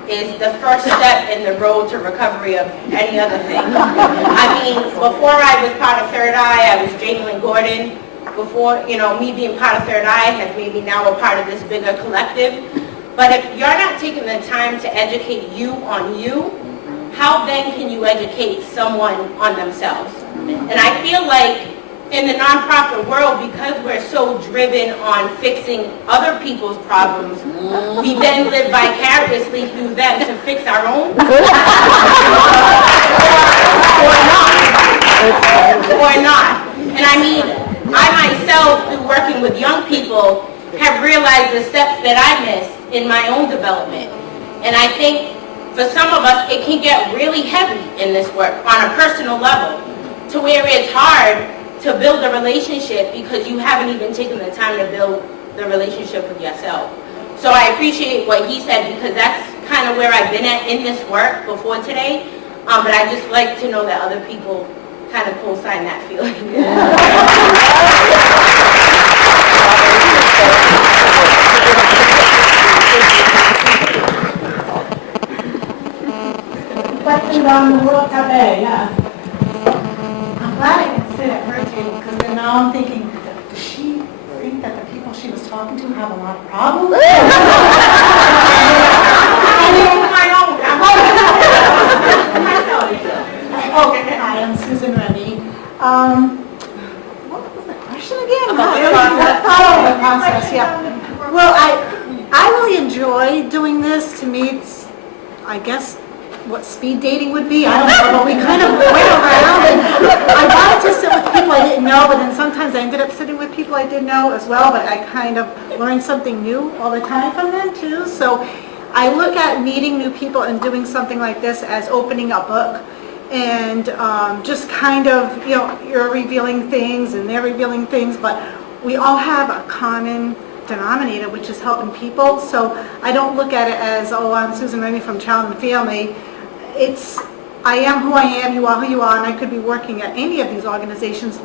is the first step in the road to recovery of any other thing. I mean, before I was part of Third Eye, I was Jalen Gordon. Before, me being part of Third Eye has made me now a part of this bigger collective. But if you're not taking the time to educate you on you, how then can you educate someone on themselves? And I feel like in the nonprofit world, because we're so driven on fixing other people's problems, we then live vicariously through them to fix our own. Or not. And I mean, I myself, through working with young people, have realized the steps that I missed in my own development. And I think for some of us, it can get really heavy in this work on a personal level, to where it's hard to build a relationship because you haven't even taken the time to build the relationship with yourself. So I appreciate what he said, because that's kind of where I've been at in this work before today. But I just like to know that other people kind of co-sign that feeling. Questions on the World Cafe, yeah. I'm glad I can sit at her table, because then now I'm thinking, does she think that the people she was talking to have a lot of problems? Okay, hi, I'm Susan Remy. What was the question again? About the process, yeah. Well, I really enjoy doing this. To me, it's, I guess, what speed dating would be. I don't know, but we kind of went around, and I wanted to sit with people I didn't know, but then sometimes I ended up sitting with people I did know as well, but I kind of learned something new all the time from them too. So I look at meeting new people and doing something like this as opening a book, and just kind of, you're revealing things and they're revealing things, but we all have a common denominator, which is helping people. So I don't look at it as, oh, I'm Susan Remy from Child and Family. It's, I am who I am, you are who you are, and I could be working at any of these organizations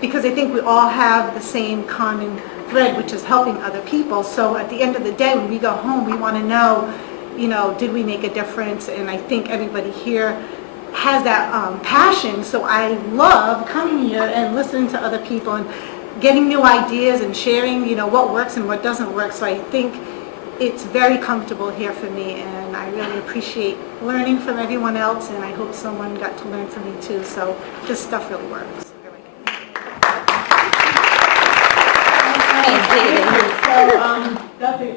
because I think we all have the same common thread, which is helping other people. So at the end of the day, when we go home, we want to know, did we make a difference? And I think everybody here has that passion. So I love coming here and listening to other people and getting new ideas and sharing, what works and what doesn't work. So I think it's very comfortable here for me, and I really appreciate learning from everyone else, and I hope someone got to learn from me too. So this stuff really works. So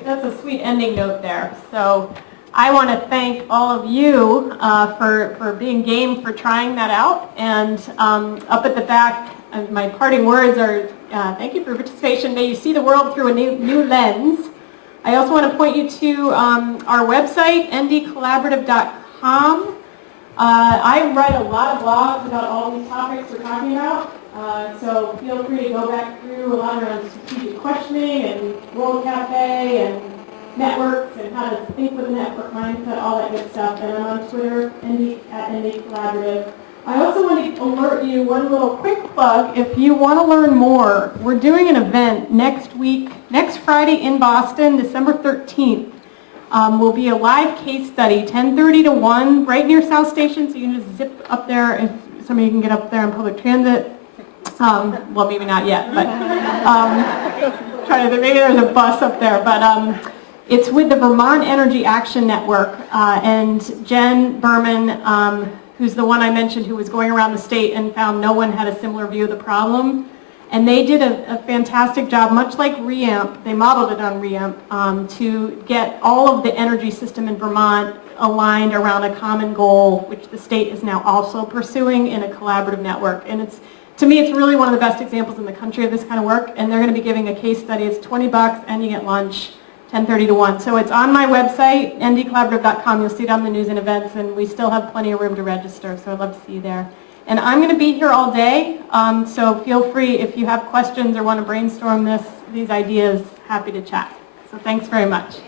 that's a sweet ending note there. So I want to thank all of you for being game for trying that out. And up at the back, my parting words are thank you for your participation. May you see the world through a new lens. I also want to point you to our website, ndcollaborative.com. I write a lot of blogs about all these topics we're talking about. So feel free to go back through a lot around strategic questioning and World Cafe and networks and how to think with a network mindset, all that good stuff. And I'm on Twitter, @ndcollaborative. I also want to alert you, one little quick plug, if you want to learn more, we're doing an event next Friday in Boston, December 13th. Will be a live case study, 10:30 to 1, right near South Station, so you can just zip up there if somebody can get up there on public transit. Well, maybe not yet, but maybe there's a bus up there. But it's with the Vermont Energy Action Network, and Jen Berman, who's the one I mentioned who was going around the state and found no one had a similar view of the problem. And they did a fantastic job, much like REAMP, they modeled it on REAMP, to get all of the energy system in Vermont aligned around a common goal, which the state is now also pursuing in a collaborative network. And to me, it's really one of the best examples in the country of this kind of work. And they're going to be giving a case study. It's $20 and you get lunch, 10:30 to 1. So it's on my website, ndcollaborative.com. You'll see it on the news and events, and we still have plenty of room to register, so I'd love to see you there. And I'm going to be here all day, so feel free if you have questions or want to brainstorm these ideas, happy to chat. So thanks very much.